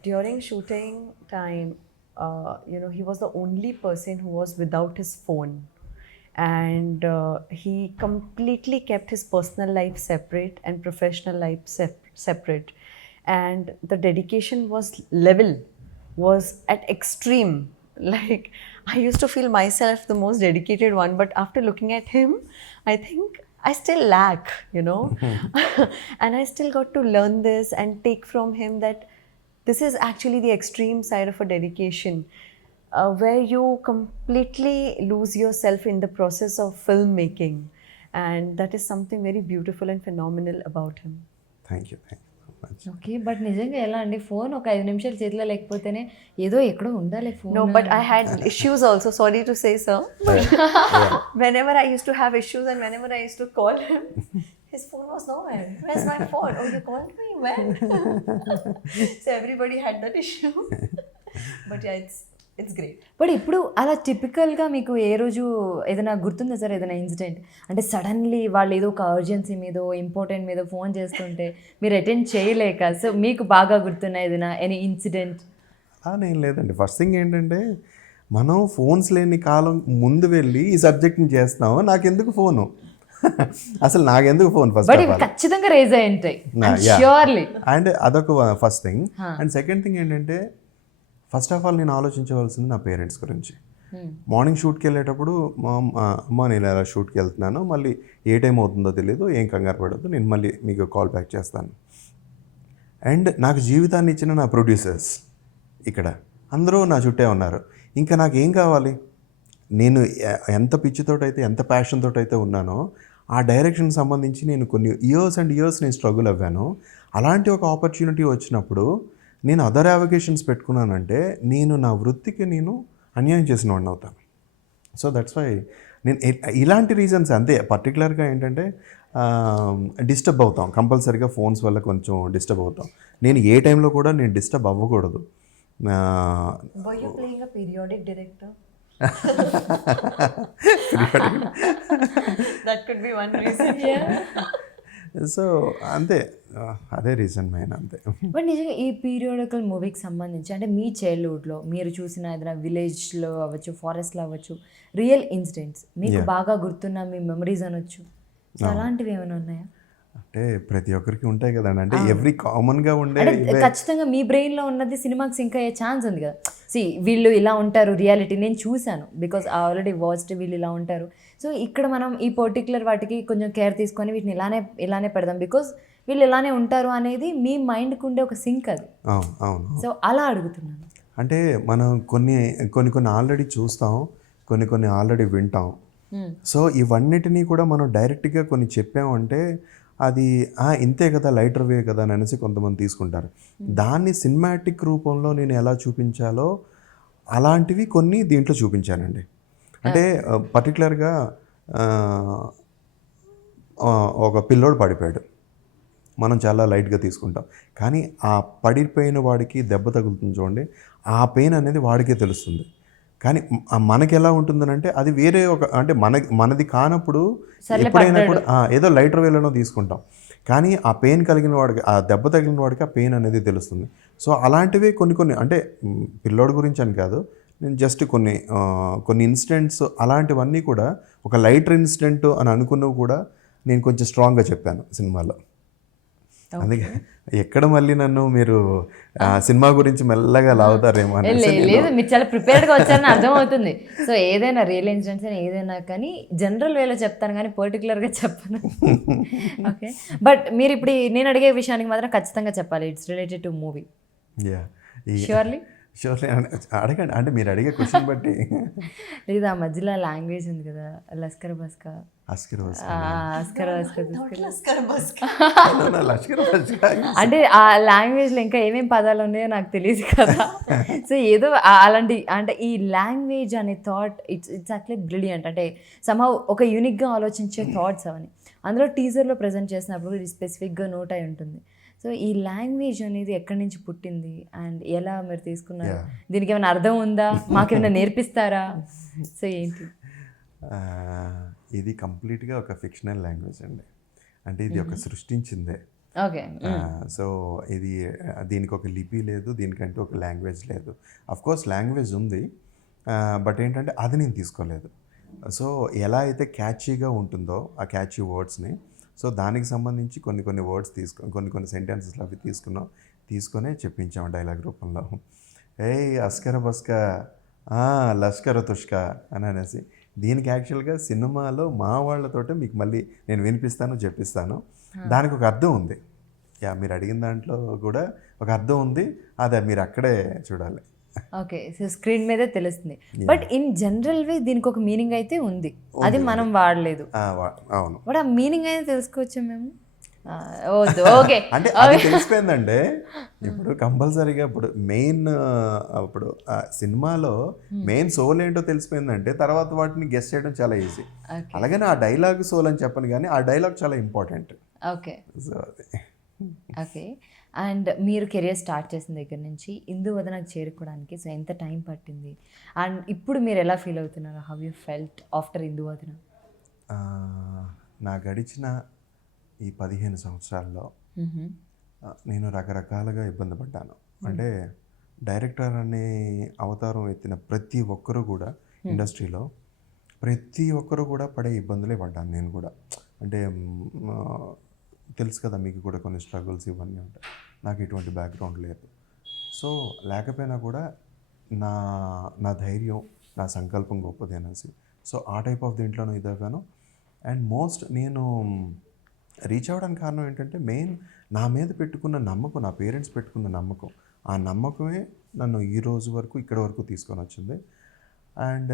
During shooting time, he was the only person who was without his phone. And he completely kept his personal life separate and professional life separate. And the dedication was at extreme. Like, I used to feel myself the most dedicated one, but after looking at him, I think I still lack, and I still got to learn this and take from him that this is actually the extreme side of a dedication, where you completely lose yourself in the process of filmmaking, and that is something very beautiful and phenomenal about him. Thank you. Okay, but నిజంగా ఎలా అండి, phone ఒక 5 నిమిషాలు చేతిలో లేకపోతేనే ఏదో ఎక్కడో ఉండాలి phone. No, but I had issues also. Sorry to say, sir. Whenever I used to have issues and whenever I used to call him, his phone was nowhere. Where's my phone? Oh, you called me? When? So everybody had that issue. But yeah, it's great. But ఇప్పుడు అలా టిపికల్గా మీకు ఏ రోజు ఏదైనా గుర్తుందా sir, ఏదైనా incident అంటే suddenly వాళ్ళు ఏదో ఒక అర్జెన్సీ మీదో ఇంపార్టెంట్ మీద ఫోన్ చేస్తుంటే మీరు అటెండ్ చేయలేక, సో మీకు బాగా గుర్తున్న ఏదైనా ఎనీ ఇన్సిడెంట్? నేను లేదండి. ఫస్ట్ థింగ్ ఏంటంటే మనం ఫోన్స్ లేని కాలం ముందు వెళ్ళి ఈ సబ్జెక్ట్ని చేస్తున్నాము, నాకెందుకు ఫోను, అసలు నాకెందుకు ఫోన్ ఫస్ట్ బట్ ఆఫ్ ఇవి ఆల్. ఖచ్చితంగా రేజ్ అయి ఉంటాయి ష్యూర్లీ. అండ్ అదొక first thing. And second thing ఏంటంటే ఫస్ట్ ఆఫ్ ఆల్ నేను ఆలోచించవలసింది నా పేరెంట్స్ గురించి. మార్నింగ్ షూట్కి వెళ్ళేటప్పుడు అమ్మ నేను ఇలా షూట్కి వెళ్తున్నాను, మళ్ళీ ఏ టైం అవుతుందో తెలియదు, ఏం కంగారు పడద్దు, నేను మళ్ళీ మీకు కాల్ బ్యాక్ చేస్తాను. అండ్ నాకు జీవితాన్ని ఇచ్చిన నా ప్రొడ్యూసర్స్ ఇక్కడ అందరూ నా చుట్టే ఉన్నారు. ఇంకా నాకు ఏం కావాలి? నేను ఎంత పిచ్చితోటైతే ఎంత ప్యాషన్ తోటైతే ఉన్నానో ఆ డైరెక్షన్ సంబంధించి నేను కొన్ని ఇయర్స్ అండ్ ఇయర్స్ నేను స్ట్రగుల్ అవ్వాను. అలాంటి ఒక ఆపర్చునిటీ వచ్చినప్పుడు నేను అదర్ అవకేషన్స్ పెట్టుకున్నానంటే నేను నా వృత్తికి నేను అన్యాయం చేసిన వాడిని అవుతాను. సో దట్స్ వై నేను ఇలాంటి రీజన్స్ అంతే. పర్టికులర్గా ఏంటంటే డిస్టర్బ్ అవుతాం కంపల్సరీగా, ఫోన్స్ వల్ల కొంచెం డిస్టర్బ్ అవుతాం. నేను ఏ టైంలో కూడా నేను డిస్టర్బ్ అవ్వకూడదు. Were you playing a periodic director? That could be one reason. So అంతే, అదే రీజన్ మెయిన్, అంతే. బట్ నిజంగా ఈ పీరియాడికల్ మూవీకి సంబంధించి అంటే మీ చైల్డ్హుడ్లో మీరు చూసిన ఏదైనా విలేజ్లో అవ్వచ్చు, ఫారెస్ట్లో అవ్వచ్చు, రియల్ ఇన్సిడెంట్స్ మీకు బాగా గుర్తున్న మీ మెమరీస్ అనొచ్చు, సో అలాంటివి ఏమైనా ఉన్నాయా? అంటే ప్రతి ఒక్కరికి ఉంటాయి కదండి. అంటే ఎవ్రీ కామన్గా ఉండే అంటే ఖచ్చితంగా మీ బ్రెయిన్లో ఉన్నది సినిమాకి సింక్ అయ్యే ఛాన్స్ ఉంది కదా. వీళ్ళు ఇలా ఉంటారు రియాలిటీ నేను చూశాను, బికాస్ ఆల్రెడీ వాచ్డ్, వీళ్ళు ఇలా ఉంటారు. సో ఇక్కడ మనం ఈ పర్టికులర్ వాటికి కొంచెం కేర్ తీసుకొని వీటిని ఇలానే పెడదాం, బికాస్ వీళ్ళు ఇలానే ఉంటారు అనేది మీ మైండ్కి ఉండే ఒక సింక్ అది. అవును. సో అలా అడుగుతున్నాను. అంటే మనం కొన్ని ఆల్రెడీ చూస్తాం, కొన్ని ఆల్రెడీ వింటాం. సో ఇవన్నిటినీ కూడా మనం డైరెక్ట్గా కొన్ని చెప్పామంటే అది ఇంతే కదా, లైటర్ వే కదా అని అనేసి కొంతమంది తీసుకుంటారు. దాన్ని సినిమాటిక్ రూపంలో నేను ఎలా చూపించాలో అలాంటివి కొన్ని దీంట్లో చూపించానండి. అంటే పర్టికులర్గా ఒక పిల్లోడు పడిపోయాడు, మనం చాలా లైట్గా తీసుకుంటాం, కానీ ఆ పడిపోయిన వాడికి దెబ్బ తగులుతుంది చూడండి, ఆ పెయిన్ అనేది వాడికే తెలుస్తుంది. కానీ మనకి ఎలా ఉంటుందనంటే అది వేరే ఒక అంటే మనది కానప్పుడు ఎప్పుడైనా కూడా ఏదో లైటర్ వేలోనో తీసుకుంటాం, కానీ ఆ పెయిన్ కలిగిన వాడికి, ఆ దెబ్బ తగిలిన వాడికి ఆ పెయిన్ అనేది తెలుస్తుంది. సో అలాంటివి కొన్ని అంటే పిల్లోడి గురించి అని కాదు, నేను జస్ట్ కొన్ని ఇన్సిడెంట్స్ అలాంటివన్నీ కూడా ఒక లైటర్ ఇన్సిడెంట్ అని అనుకున్నవి కూడా నేను కొంచెం స్ట్రాంగ్గా చెప్పాను సినిమాలో. అందుకే ఎక్కడ మళ్ళీ నన్ను మీరు సినిమా గురించి మెల్లగా లాగుతారేమో అని. లేదు, మీరు చాలా ప్రిపేర్డ్గా వచ్చారని అర్థమవుతుంది. సో ఏదైనా రియల్ ఇన్సిడెంట్స్ అని ఏదైనా కానీ జనరల్ వేలో చెప్తాను కానీ పర్టికులర్గా చెప్పను. ఓకే, బట్ మీరు ఇప్పుడు నేను అడిగే విషయానికి మాత్రం ఖచ్చితంగా చెప్పాలి, it's related to movie. Surely అడగండి, అంటే మీరు అడిగే క్వశ్చన్ బట్టి. లేదా మధ్యలో లాంగ్వేజ్ ఉంది కదా, లస్కర్ బస్కా, అంటే ఆ లాంగ్వేజ్లో ఇంకా ఏమేమి పదాలు ఉన్నాయో నాకు తెలియదు కదా. సో ఏదో అలాంటి అంటే ఈ లాంగ్వేజ్ అనే థాట్ ఇట్స్ యాక్చువల్లీ బ్రిలియంట్. అంటే సమ్హౌ ఒక యూనిక్గా ఆలోచించే థాట్స్ అవన్నీ అందులో టీజర్లో ప్రజెంట్ చేసినప్పుడు ఇది స్పెసిఫిక్గా నోట్ అయి ఉంటుంది. సో ఈ లాంగ్వేజ్ అనేది ఎక్కడి నుంచి పుట్టింది అండ్ ఎలా మీరు తీసుకున్నారు, దీనికి ఏమైనా అర్థం ఉందా, మాకేమైనా నేర్పిస్తారా? సో ఏంటి? ఇది కంప్లీట్గా ఒక ఫిక్షనల్ లాంగ్వేజ్ అండి. అంటే ఇది ఒక సృష్టించిందే. ఓకే. సో ఇది దీనికి ఒక లిపి లేదు, దీనికంటే ఒక లాంగ్వేజ్ లేదు. అఫ్కోర్స్ లాంగ్వేజ్ ఉంది, బట్ ఏంటంటే అది నేను తీసుకోలేదు. సో ఎలా అయితే క్యాచీగా ఉంటుందో ఆ క్యాచీ వర్డ్స్ని, సో దానికి సంబంధించి కొన్ని వర్డ్స్ కొన్ని సెంటెన్సెస్లో అవి తీసుకొనే చెప్పించాము డైలాగ్ రూపంలో. ఏయ్ అస్కర బస్క లష్కర తుష్క అని అనేసి. దీనికి యాక్చువల్గా సినిమాలో మా వాళ్ళతోటే మీకు మళ్ళీ నేను వినిపిస్తాను, చెప్పిస్తాను. దానికి ఒక అర్థం ఉంది. మీరు అడిగిన దాంట్లో కూడా ఒక అర్థం ఉంది, అదే మీరు అక్కడే చూడాలి. ఓకే, సో స్క్రీన్ మీదే తెలుస్తుంది. బట్ ఇన్ జనరల్ వే దీనికి ఒక మీనింగ్ అయితే ఉంది, అది మనం వాడలేదు. అవును, బట్ ఆ మీనింగ్ అయితే తెలుసుకోవచ్చా మేము? వద్దు ఓకే అంటే అది తెలిసిపోయిందంటే ఇప్పుడు కంపల్సరీగా ఇప్పుడు మెయిన్ ఇప్పుడు సినిమాలో మెయిన్ సోల్ ఏంటో తెలిసిపోయిందంటే తర్వాత వాటిని గెస్ట్ చేయడం చాలా ఈజీ. అలాగని ఆ డైలాగ్ సోల్ అని చెప్పను, కానీ ఆ డైలాగ్ చాలా ఇంపార్టెంట్. ఓకే సో అది ఓకే. అండ్ మీరు కెరియర్ స్టార్ట్ చేసిన దగ్గర నుంచి ఇందువదనకు చేరుకోవడానికి సో ఎంత టైం పట్టింది అండ్ ఇప్పుడు మీరు ఎలా ఫీల్ అవుతున్నారు? How you felt after Induvadana? నా గడిచిన ఈ 15 సంవత్సరాల్లో నేను రకరకాలుగా ఇబ్బంది పడ్డాను. అంటే డైరెక్టర్ అనే అవతారం ఎత్తిన ప్రతి ఒక్కరూ కూడా ఇండస్ట్రీలో ప్రతి ఒక్కరూ కూడా పడే ఇబ్బందులే పడ్డాను నేను కూడా. అంటే తెలుసు కదా మీకు కూడా కొన్ని స్ట్రగుల్స్ ఇవన్నీ ఉంటాయి. నాకు ఎటువంటి బ్యాక్గ్రౌండ్ లేదు. సో లేకపోయినా కూడా నా నా ధైర్యం, నా సంకల్పం గొప్పదేనేసి సో ఆ టైప్ ఆఫ్ దీంట్లోనూ ఇదవ్వాను. అండ్ మోస్ట్ నేను రీచ్ అవ్వడానికి కారణం ఏంటంటే మెయిన్ నా మీద పెట్టుకున్న నమ్మకం, నా పేరెంట్స్ పెట్టుకున్న నమ్మకం. ఆ నమ్మకమే నన్ను ఈ రోజు వరకు ఇక్కడ వరకు తీసుకొని వచ్చింది. అండ్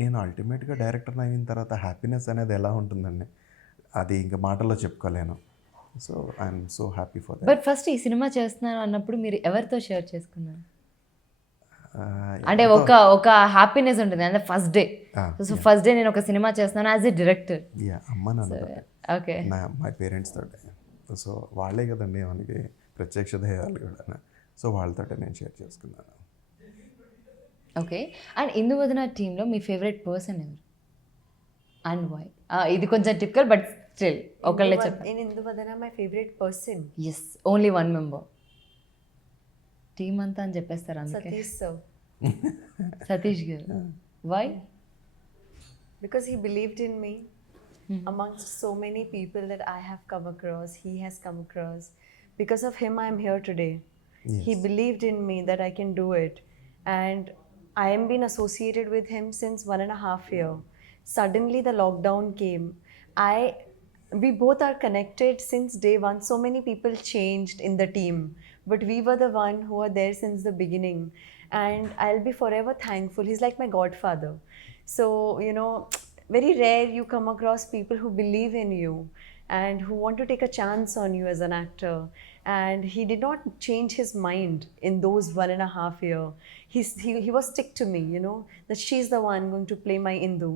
నేను అల్టిమేట్గా డైరెక్టర్ అయిన తర్వాత హ్యాపీనెస్ అనేది ఎలా ఉంటుందండి, అది ఇంకా మాటల్లో చెప్పుకోలేను. So I'm so happy for that. But first ఈ సినిమా చేస్తున్నాను అన్నప్పుడు మీరు ఎవరితో షేర్ చేసుకున్నారు? అంటే ఒక హ్యాపీనెస్ ఉంటుంది అంటే first day. So first day నేను ఒక సినిమా చేస్తున్నాను యాజ్ ఎ డైరెక్టర్. అమ్మ నాన్న, ఓకే, మై పేరెంట్స్ తోటే. సో వాళ్ళే కదండి మనకి ప్రత్యక్ష దైవాలు కూడా. సో వాళ్ళతోటే నేను షేర్ చేసుకున్నాను. ఓకే. అండ్ ఇందువదన టీంలో మీ ఫేవరెట్ పర్సన్ ఎవరు అండ్ వై? ఇది కొంచెం టిపికల్ బట్ స్టిల్ ఒకళ్ళే చెప్పండి. In Induvadana, my favorite person, yes, only one member. Team అంతా అని చెప్పేస్తారు అందుకే. Satish sir. Satish garu. Why? Because he believed in me amongst so many people that I have come across, he has come across. Because of him, I am here today. Yes. He believed in me that I can do it. And I am been associated with him since 1.5 years. Suddenly the lockdown came. We both are connected since day one. So many people changed in the team, but we were the one who are there since the beginning. And I'll be forever thankful. He's like my godfather. So, you know, very rare you come across people who believe in you and who want to take a chance on you as an actor. And he did not change his mind in those 1.5 years. He was stick to me, you know, that she's the one going to play my Indu.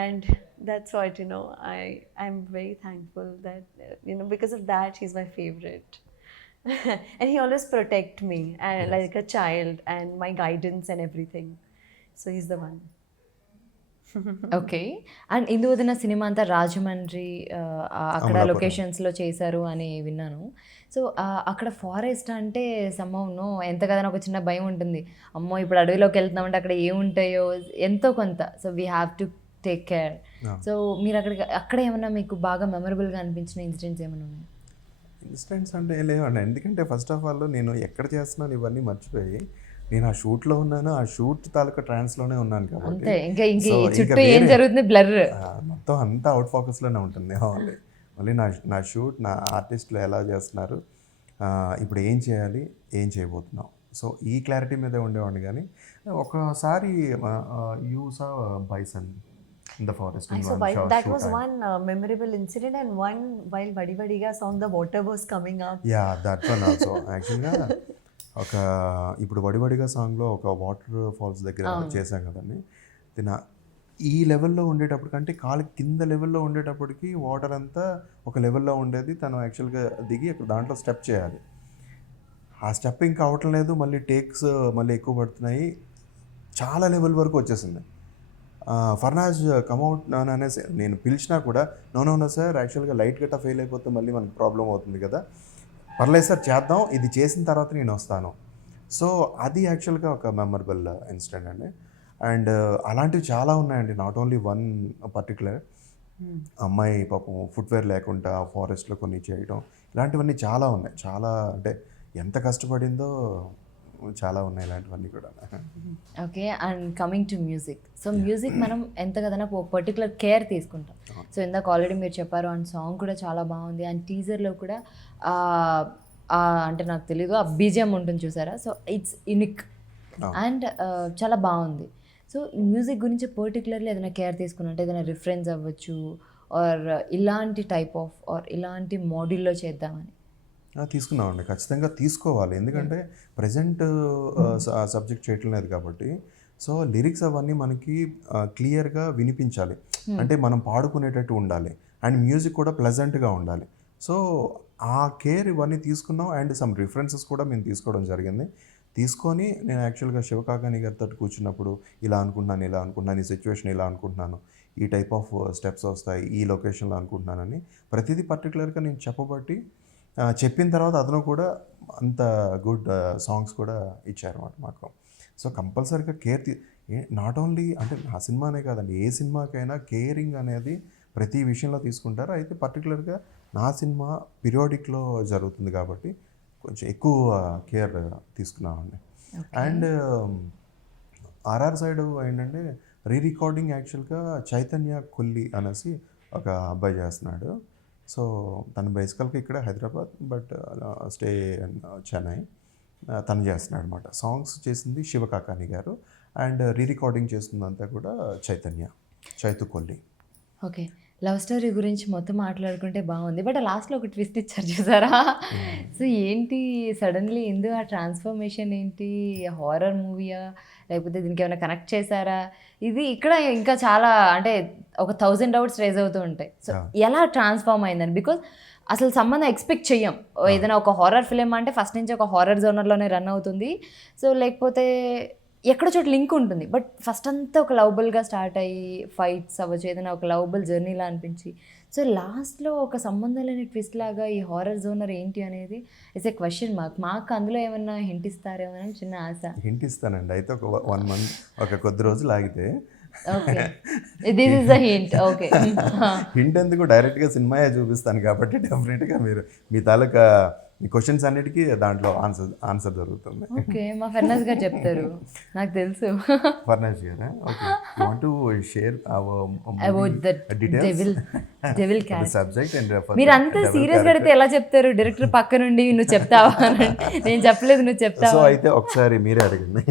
And that's what, you know, I'm very thankful that, you know, because of that, he's my favorite. And he always protect me and like a child and my guidance and everything. So he's the one. Okay. And Induvadana cinema అంతా రాజమండ్రి అక్కడ లొకేషన్స్లో చేశారు అని విన్నాను. So అక్కడ forest అంటే సమ్మౌనో ఎంత కదని ఒక చిన్న భయం ఉంటుంది. అమ్మో ఇప్పుడు అడవిలోకి వెళ్తున్నామంటే అక్కడ ఏముంటాయో ఎంతో కొంత. So we have to take care. So మీరు అక్కడ ఏమన్నా మీకు బాగా మెమరబుల్గా అనిపించిన ఇన్సిడెంట్స్ ఏమైనా ఉన్నాయి? ఇన్సిడెంట్స్ అంటే లేవండి. ఎందుకంటే ఫస్ట్ ఆఫ్ ఆల్ నేను ఎక్కడ చేస్తున్నాను ఇవన్నీ మర్చిపోయి నేను ఆ షూట్లో ఉన్నాను, ఆ షూట్ తాలూకా ట్రాన్స్లోనే ఉన్నాను కాబట్టి చుట్టూ ఏం జరుగుతుంది బ్లర్ మొత్తం అంతా అవుట్ ఫోకస్లోనే ఉంటుంది. మళ్ళీ నా షూట్, నా ఆర్టిస్టులు ఎలా చేస్తున్నారు, ఇప్పుడు ఏం చేయాలి, ఏం చేయబోతున్నాం, సో ఈ క్లారిటీ మీదే ఉండేవాడిని. కానీ ఒకసారి you saw bison in the forest in So one shot. that was one memorable incident, and one while Vadi Vadiga song, the water was coming up. Yeah, that one also. Actually, ఒక ఇప్పుడు వడివడిగా సాంగ్లో ఒక water falls దగ్గర చేశాం కదండి. ఈ లెవెల్లో ఉండేటప్పటికంటే కాలు కింద లెవెల్లో ఉండేటప్పటికి వాటర్ అంతా ఒక లెవెల్లో ఉండేది. తను యాక్చువల్గా దిగి అక్కడ దాంట్లో స్టెప్ చేయాలి. ఆ స్టెప్ ఇంకా అవటం లేదు, మళ్ళీ టేక్స్ మళ్ళీ ఎక్కువ పడుతున్నాయి, చాలా లెవెల్ వరకు వచ్చేసింది. ఫర్నాజ్ కమ్అవుట్ అనేసి నేను పిలిచినా కూడా నో సార్, యాక్చువల్గా లైట్ గట్టా ఫెయిల్ అయిపోతే మళ్ళీ మనకి ప్రాబ్లం అవుతుంది కదా, పర్లేదు సార్ చేద్దాం, ఇది చేసిన తర్వాత నేను వస్తాను. సో అది యాక్చువల్గా ఒక మెమరబుల్ ఇన్సిడెంట్ అండి. అండ్ అలాంటివి చాలా ఉన్నాయండి, నాట్ ఓన్లీ వన్ పర్టికులర్. అమ్మాయి పాపం ఫుట్వేర్ లేకుండా ఫారెస్ట్లో కొన్ని చేయడం, ఇలాంటివన్నీ చాలా ఉన్నాయి. చాలా అంటే ఎంత కష్టపడిందో చాలా ఉన్నాయి ఇలాంటివన్నీ కూడా. Okay. And coming to music. So music మనం ఎంత కదన్నా ఒక పర్టికులర్ కేర్ తీసుకుంటాం. సో ఇందాక ఆల్రెడీ మీరు చెప్పారు, అండ్ సాంగ్ కూడా చాలా బాగుంది. అండ్ టీజర్లో కూడా అంటే నాకు తెలీదు ఆ బీజిఎం ఉంటుంది చూసారా, సో ఇట్స్ యూనిక్ అండ్ చాలా బాగుంది. సో మ్యూజిక్ గురించి పర్టికులర్లీ ఏదైనా కేర్ తీసుకున్నట్టు ఏదైనా రిఫరెన్స్ అవ్వచ్చు ఆర్ ఇలాంటి టైప్ ఆఫ్ ఆర్ ఇలాంటి మోడల్లో చేద్దామని? తీసుకున్నామండి, ఖచ్చితంగా తీసుకోవాలి. ఎందుకంటే ప్రజెంట్ సబ్జెక్ట్ చేయటం లేదు కాబట్టి. సో లిరిక్స్ అవన్నీ మనకి క్లియర్గా వినిపించాలి, అంటే మనం పాడుకునేటట్టు ఉండాలి, అండ్ మ్యూజిక్ కూడా ప్లెజెంట్గా ఉండాలి. సో ఆ కేర్ ఇవన్నీ తీసుకున్నాం, అండ్ సమ్ రిఫరెన్సెస్ కూడా మేము తీసుకోవడం జరిగింది. తీసుకొని నేను యాక్చువల్గా శివకాకాని గారితో కూర్చున్నప్పుడు ఇలా అనుకుంటున్నాను, ఈ సిచ్యువేషన్ ఇలా అనుకుంటున్నాను, ఈ టైప్ ఆఫ్ స్టెప్స్ వస్తాయి, ఈ లొకేషన్లో అనుకుంటున్నానని ప్రతిదీ పర్టికులర్గా నేను చెప్పబట్టి చెప్పిన తర్వాత అతను కూడా అంత గుడ్ సాంగ్స్ కూడా ఇచ్చారన్నమాట మాకు. సో కంపల్సరీగా కేర్ నాట్ ఓన్లీ అంటే నా సినిమానే కాదండి, ఏ సినిమాకైనా కేరింగ్ అనేది ప్రతి విషయంలో తీసుకుంటారు. అయితే పర్టికులర్గా నా సినిమా పీరియాడిక్లో జరుగుతుంది కాబట్టి కొంచెం ఎక్కువ కేర్ తీసుకున్నామండి. అండ్ ఆర్ఆర్ సైడ్ ఏంటంటే రికార్డింగ్ యాక్చువల్గా చైతన్య కొల్లి అనేసి ఒక అబ్బాయి చేస్తున్నాడు. సో తను బేసికల్గా ఇక్కడ Hyderabad, but stay in Chennai. తను చేస్తున్నాడు అనమాట. సాంగ్స్ చేసింది శివకాకాని గారు, అండ్ రికార్డింగ్ చేస్తుందంతా కూడా Chaitu Kolli. Okay, love story గురించి మొత్తం మాట్లాడుకుంటే బాగుంది, బట్ లాస్ట్లో ఒక ట్విస్ట్ ఇచ్చారు చూసారా? సో ఏంటి సడన్లీ ఎందుకు ఆ ట్రాన్స్ఫర్మేషన్ ఏంటి? హారర్ మూవీయా లేకపోతే దీనికి ఏమైనా కనెక్ట్ చేశారా? ఇది ఇక్కడ ఇంకా చాలా అంటే ఒక 1000 డౌట్స్ రేజ్ అవుతూ ఉంటాయి. సో ఎలా ట్రాన్స్ఫార్మ్ అయిందని, బికాజ్ అసలు సంబంధం ఎక్స్పెక్ట్ చెయ్యం. ఏదైనా ఒక హారర్ ఫిలిం అంటే ఫస్ట్ నుంచి ఒక హారర్ జోనర్లోనే రన్ అవుతుంది. సో లేకపోతే ఎక్కడ చోట లింక్ ఉంటుంది, బట్ ఫస్ట్ అంతా ఒక లవబుల్గా స్టార్ట్ అయ్యి ఫైట్స్ అవ్వచ్చు, ఏదైనా ఒక లవబుల్ జర్నీలా అనిపించి, సో లాస్ట్లో ఒక సంబంధం లేని ట్విస్ట్ లాగా ఈ హారర్ జోనర్ ఏంటి అనేది ఇట్స్ ఏ క్వశ్చన్ మార్క్. మాకు అందులో ఏమన్నా హింట్ ఇస్తారేమో అని చిన్న ఆశ. హింట్ ఇస్తానండి, అయితే ఒక 1 month ఒక కొద్ది రోజులు ఆగితే. Okay, this is the hint. Okay, hint ఎందుకు, డైరెక్ట్గా సినిమాయే చూపిస్తాను కాబట్టి డెఫినెట్గా మీరు మీ తాలూకా మీ క్వశ్చన్స్ అన్నిటికీ దాంట్లో ఆన్సర్ దొరుకుతుంది. ఓకే, మా ఫర్నాస్ గారు చెప్తారు, నాకు తెలుసు. ఫర్నాస్ గారా? Okay, you want to share about the devil character subject and మీరు అంత సీరియస్ గా అయితే ఎలా చెప్తారు? డైరెక్టర్ పక్క నుండి నువ్వు చెప్తావా అని, నేను చెప్పలేదు నువ్వు చెప్తావా. సో అయితే ఒకసారి మీరే అడగండి.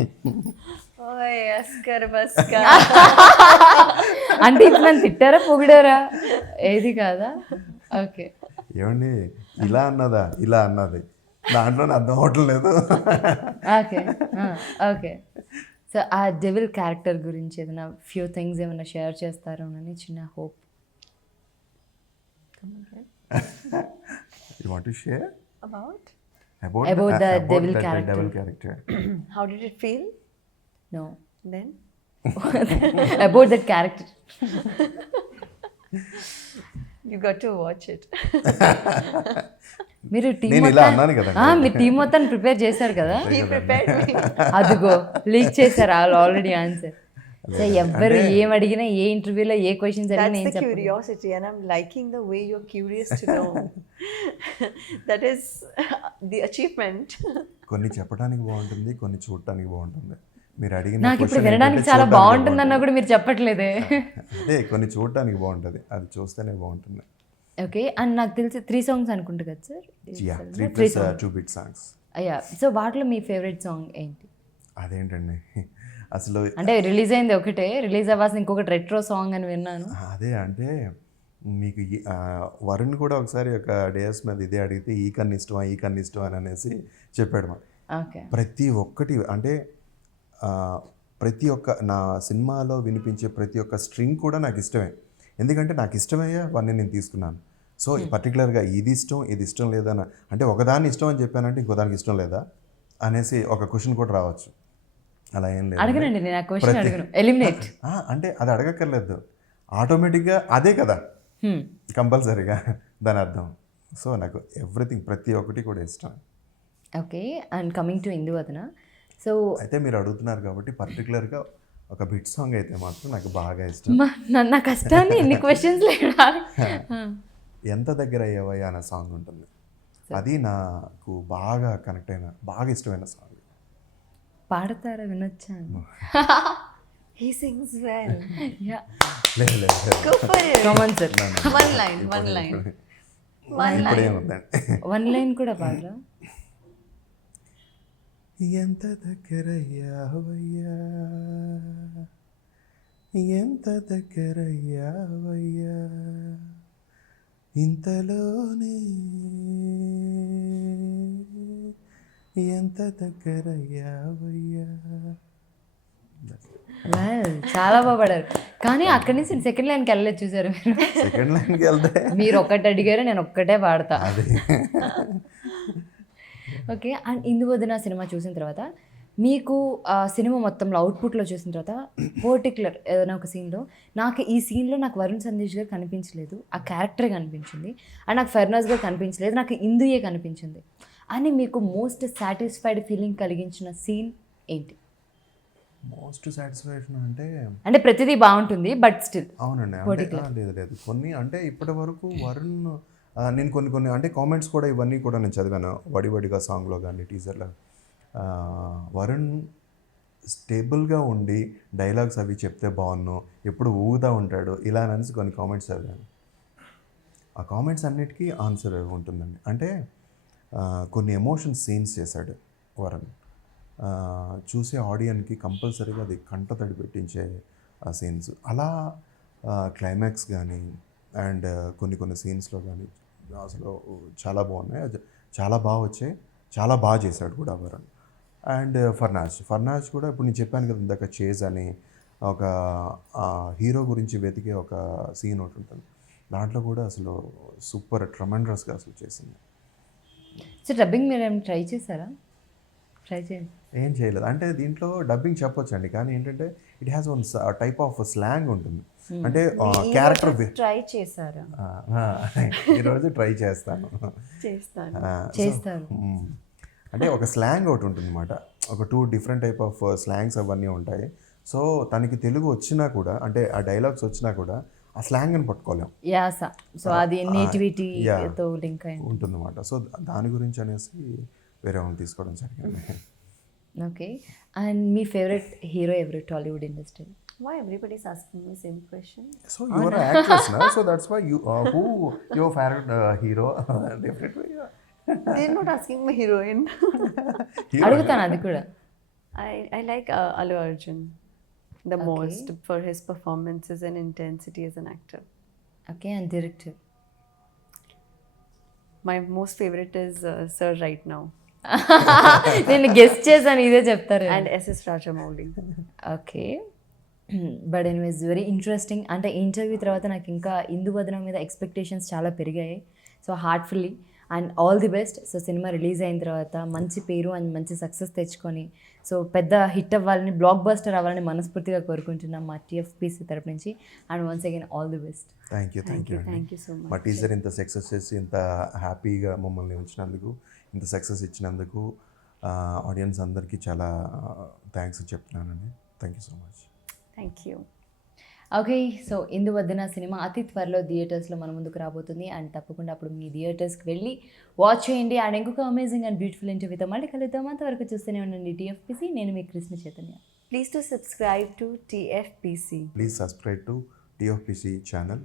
అంటే ఇప్పుడు నన్ను తిట్టారా పొగిడారా ఏది కాదా? ఓకే, ఏమండి ఇలా అన్నదా ఇలా అన్నది దాంట్లో అర్థం అవట్లేదు. Okay okay. సో ఆ డెవిల్ క్యారెక్టర్ గురించి ఏదైనా ఫ్యూ థింగ్స్ ఏమైనా షేర్ చేస్తారో అని చిన్న hope. You want to share About the devil that character. devil character. how did it feel No. then? About that character. You got to watch it. మీరు team నేను ఇలా అన్నాను కదా. మీరు టీం మొత్తాన్ని ప్రిపేర్ చేశారు కదా. He prepared me. అదిగో లీక్ చేశారు ఆల్రెడీ ఆన్సర్. సో ఎవ్వరు ఏం అడిగినా ఏ ఇంటర్వ్యూలో ఏ క్వశ్చన్స్ అడిగినా That's ఏం the చెప్పారు? curiosity, and I'm liking the way you're curious to know. That is the achievement. కొన్ని చెప్పడానికి బాగుంటుంది, కొన్ని చూడటానికి బాగుంటుంది. మీరు అడిగిన నాకు ఇప్పుడు question వినడానికి ఏంటంటే చాలా చూడటానికి బాగుంటుంది అన్నా కూడా మీరు చెప్పట్లేదే. అదే కొన్ని చూడటానికి బాగుంటుంది, అది చూస్తేనే బాగుంటుంది. ఓకే, అండ్ నాకు తెలిసి 3 songs అనుకుంటా కదా సార్? Yeah 3+2 bit songs. అయ్యా, సో వాటిలో మీ ఫేవరెట్ సాంగ్ ఏంటి? అదేంటండి అసలు అంటే రిలీజ్ అయింది ఒకటే, రిలీజ్ అవ్వాల్సిన ఇంకొకటి రెట్రో సాంగ్ అని విన్నాను. అదే అంటే మీకు వరుణ్ కూడా ఒకసారి ఒక డేస్ మీద ఇదే అడిగితే ఈ కన్ను ఇష్టమా అని అనేసి చెప్పాడు. ఓకే, ప్రతి ఒక్కటి అంటే ప్రతి ఒక్క నా సినిమాలో వినిపించే ప్రతి ఒక్క స్ట్రింగ్ కూడా నాకు ఇష్టమే, ఎందుకంటే నాకు ఇష్టమయ్యే అవన్నీ నేను తీసుకున్నాను. సో పర్టికులర్గా ఇది ఇష్టం లేదా అంటే ఒకదాన్ని ఇష్టం అని చెప్పానంటే ఇంకోదానికి ఇష్టం లేదా అనేసి ఒక క్వశ్చన్ కూడా రావచ్చు. అలా ఏం లేదు, అడగనండి, నేను ఆ క్వశ్చన్ అడగను, ఎలిమినేట్. అంటే అది అడగక్కర్లేదు, ఆటోమేటిక్గా అదే కదా కంపల్సరీగా దాని అర్థం. సో నాకు ఎవ్రీథింగ్ ప్రతి ఒక్కటి కూడా ఇష్టం. Okay, and coming to Induvadana, so అయితే మీరు అడుగుతున్నారు కాబట్టి పర్టికులర్గా ఒక బిట్ సాంగ్ అయితే మాత్రం నాకు బాగా ఇష్టం. నా కష్టాన్ని ఎన్ని క్వశ్చన్స్ లేదా. ఎంత దగ్గర అయ్యావయ్యా అనే సాంగ్ ఉంటుంది, అది నాకు బాగా కనెక్ట్ అయిన బాగా ఇష్టమైన సాంగ్. పాడతారా, వినొచ్చా? He sings well. Yeah. లేదు Go for it. Come on, sir. One line. ఇప్పుడేముందండి, వన్ లైన్ కూడా పాడరా? ఎంత దగ్గరయ్యావయ్యా ఎంత దగ్గరయ్యావయ్యా ఇంతలోనే ఎంత దగ్గరయ్యావయ్యా. Well, చాలా బాగా పాడారు. కానీ అక్కడి నుంచి సెకండ్ లైన్కి వెళ్ళలేదు చూసారు మీరు. సెకండ్ లైన్కి వెళ్తే మీరు ఒక్కటి అడిగారు, నేను ఒక్కటే పాడతా. అది ఓకే. అండ్ ఇందువదిన సినిమా చూసిన తర్వాత మీకు ఆ సినిమా మొత్తంలో అవుట్పుట్లో చూసిన తర్వాత పర్టికులర్ ఏదైనా ఒక సీన్లో నాకు ఈ సీన్లో నాకు వరుణ్ సందేశ్ గారు కనిపించలేదు, ఆ క్యారెక్టరే కనిపించింది, అండ్ నాకు ఫెర్నాజ్ గారు కనిపించలేదు, నాకు ఇందుయే కనిపించింది అని మీకు మోస్ట్ సాటిస్ఫైడ్ ఫీలింగ్ కలిగించిన సీన్ ఏంటి? మోస్ట్ సాటిస్ఫాక్షన్ అంటే ప్రతిదీ బాగుంటుంది బట్ స్టిల్. అవునండి. అంటే లేదు కొన్ని అంటే ఇప్పటి వరకు వరుణ్ నేను కొన్ని అంటే కామెంట్స్ కూడా ఇవన్నీ కూడా నేను చదివాను. వడివడిగా సాంగ్లో కానీ టీజర్లో వరుణ్ స్టేబుల్గా ఉండి డైలాగ్స్ అవి చెప్తే బాగున్ను, ఎప్పుడు ఊగుతూ ఉంటాడు ఇలా అనేసి కొన్ని కామెంట్స్ చదివాను. ఆ కామెంట్స్ అన్నిటికీ ఆన్సర్ ఉంటుందండి. అంటే కొన్ని ఎమోషన్ సీన్స్ చేశాడు వరుణ్. చూసే ఆడియన్కి కంపల్సరీగా అది కంటతడి పెట్టించే ఆ సీన్స్. అలా క్లైమాక్స్ కానీ అండ్ కొన్ని సీన్స్లో కానీ అసలు చాలా బాగున్నాయి, చాలా బాగా వచ్చాయి, చాలా బాగా చేశాడు కూడా వరుణ్. అండ్ ఫర్నాజ్ కూడా ఇప్పుడు నేను చెప్పాను కదా ఇందాక చేజ్ అని ఒక హీరో గురించి వెతికే ఒక సీన్ ఒకటి ఉంటుంది, దాంట్లో కూడా అసలు సూపర్ ట్రమెండరస్గా అసలు చేసింది. సో డబ్బింగ్ మీరు ఏమైనా ట్రై చేశారా? ట్రై చేయండి. ఏం చేయలేదు అంటే దీంట్లో డబ్బింగ్ చెప్పొచ్చు అండి, కానీ ఏంటంటే it has one type of slang ఉంటుంది. అంటే క్యారెక్టర్ ట్రై చేశారా? ఈరోజు ట్రై చేస్తాను. చేస్తారు. అంటే ఒక స్లాంగ్ ఒకటి ఉంటుంది అన్నమాట, ఒక 2 డిఫరెంట్ టైప్ ఆఫ్ స్లాంగ్స్ అవన్నీ ఉంటాయి. సో తనకి తెలుగు వచ్చినా కూడా అంటే ఆ డైలాగ్స్ వచ్చినా కూడా ఆ స్లాంగ్ని పట్టుకోలేం, యాస. సో అది నేటివిటీతో లింక్ అయి ఉంటుందన్నమాట. సో దాని గురించి అనేసి వేరే వాళ్ళని తీసుకోవడం జరిగింది. ఓకే. అండ్ మీ ఫేవరెట్ హీరో ఎవరు Tollywood industry? Why everybody's asking me same question? So you are an actress, na? So that's why you who your favorite hero? Definitely. They're not asking me heroine. అడుగుతాను అది కూడా. I like Allu Arjun the most for his performances and intensity as an actor. Okay. And director? My most favorite is Sir right now. నేను guest చేశాను ఇదే చెప్తారు. And S.S. Rajamouli. Okay. But anyways very interesting. అంటే interview తర్వాత నాకు ఇంకా ఇందువదన మీద expectations చాలా పెరిగాయి. So heartfully and all the best. So cinema release అయిన తర్వాత మంచి పేరు అండ్ మంచి సక్సెస్ తెచ్చుకొని సో పెద్ద హిట్ అవ్వాలని, బ్లాక్ బస్టర్ అవ్వాలని మనస్ఫూర్తిగా కోరుకుంటున్నాం మా టీఎఫ్పీసీ తరపు నుంచి. And once again all the best. Thank you Thank you so much. మా టీజర్ ఇంత సక్సెస్ చేసి ఇంత హ్యాపీగా మమ్మల్ని ఉంచినందుకు, ఇంత సక్సెస్ ఇచ్చినందుకు ఆడియన్స్ అందరికీ చాలా థ్యాంక్స్ చెప్తున్నానండి. Thank you so much. Thank you. Okay. So Induvadana cinema అతి త్వరలో థియేటర్స్లో మన ముందుకు రాబోతుంది. అండ్ తప్పకుండా అప్పుడు మీ థియేటర్స్కి వెళ్ళి వాచ్ చేయండి. అండ్ ఇంకొక అమేజింగ్ అండ్ బ్యూటిఫుల్ ఇంటర్వ్యూతో మళ్ళీ కలుద్దాం. అంతవరకు చూస్తూనే ఉండండి టీఎఫ్పీసీ. నేను మీ Krishna Chaitanya. Please do subscribe to TFPC. Please subscribe to TFPC channel.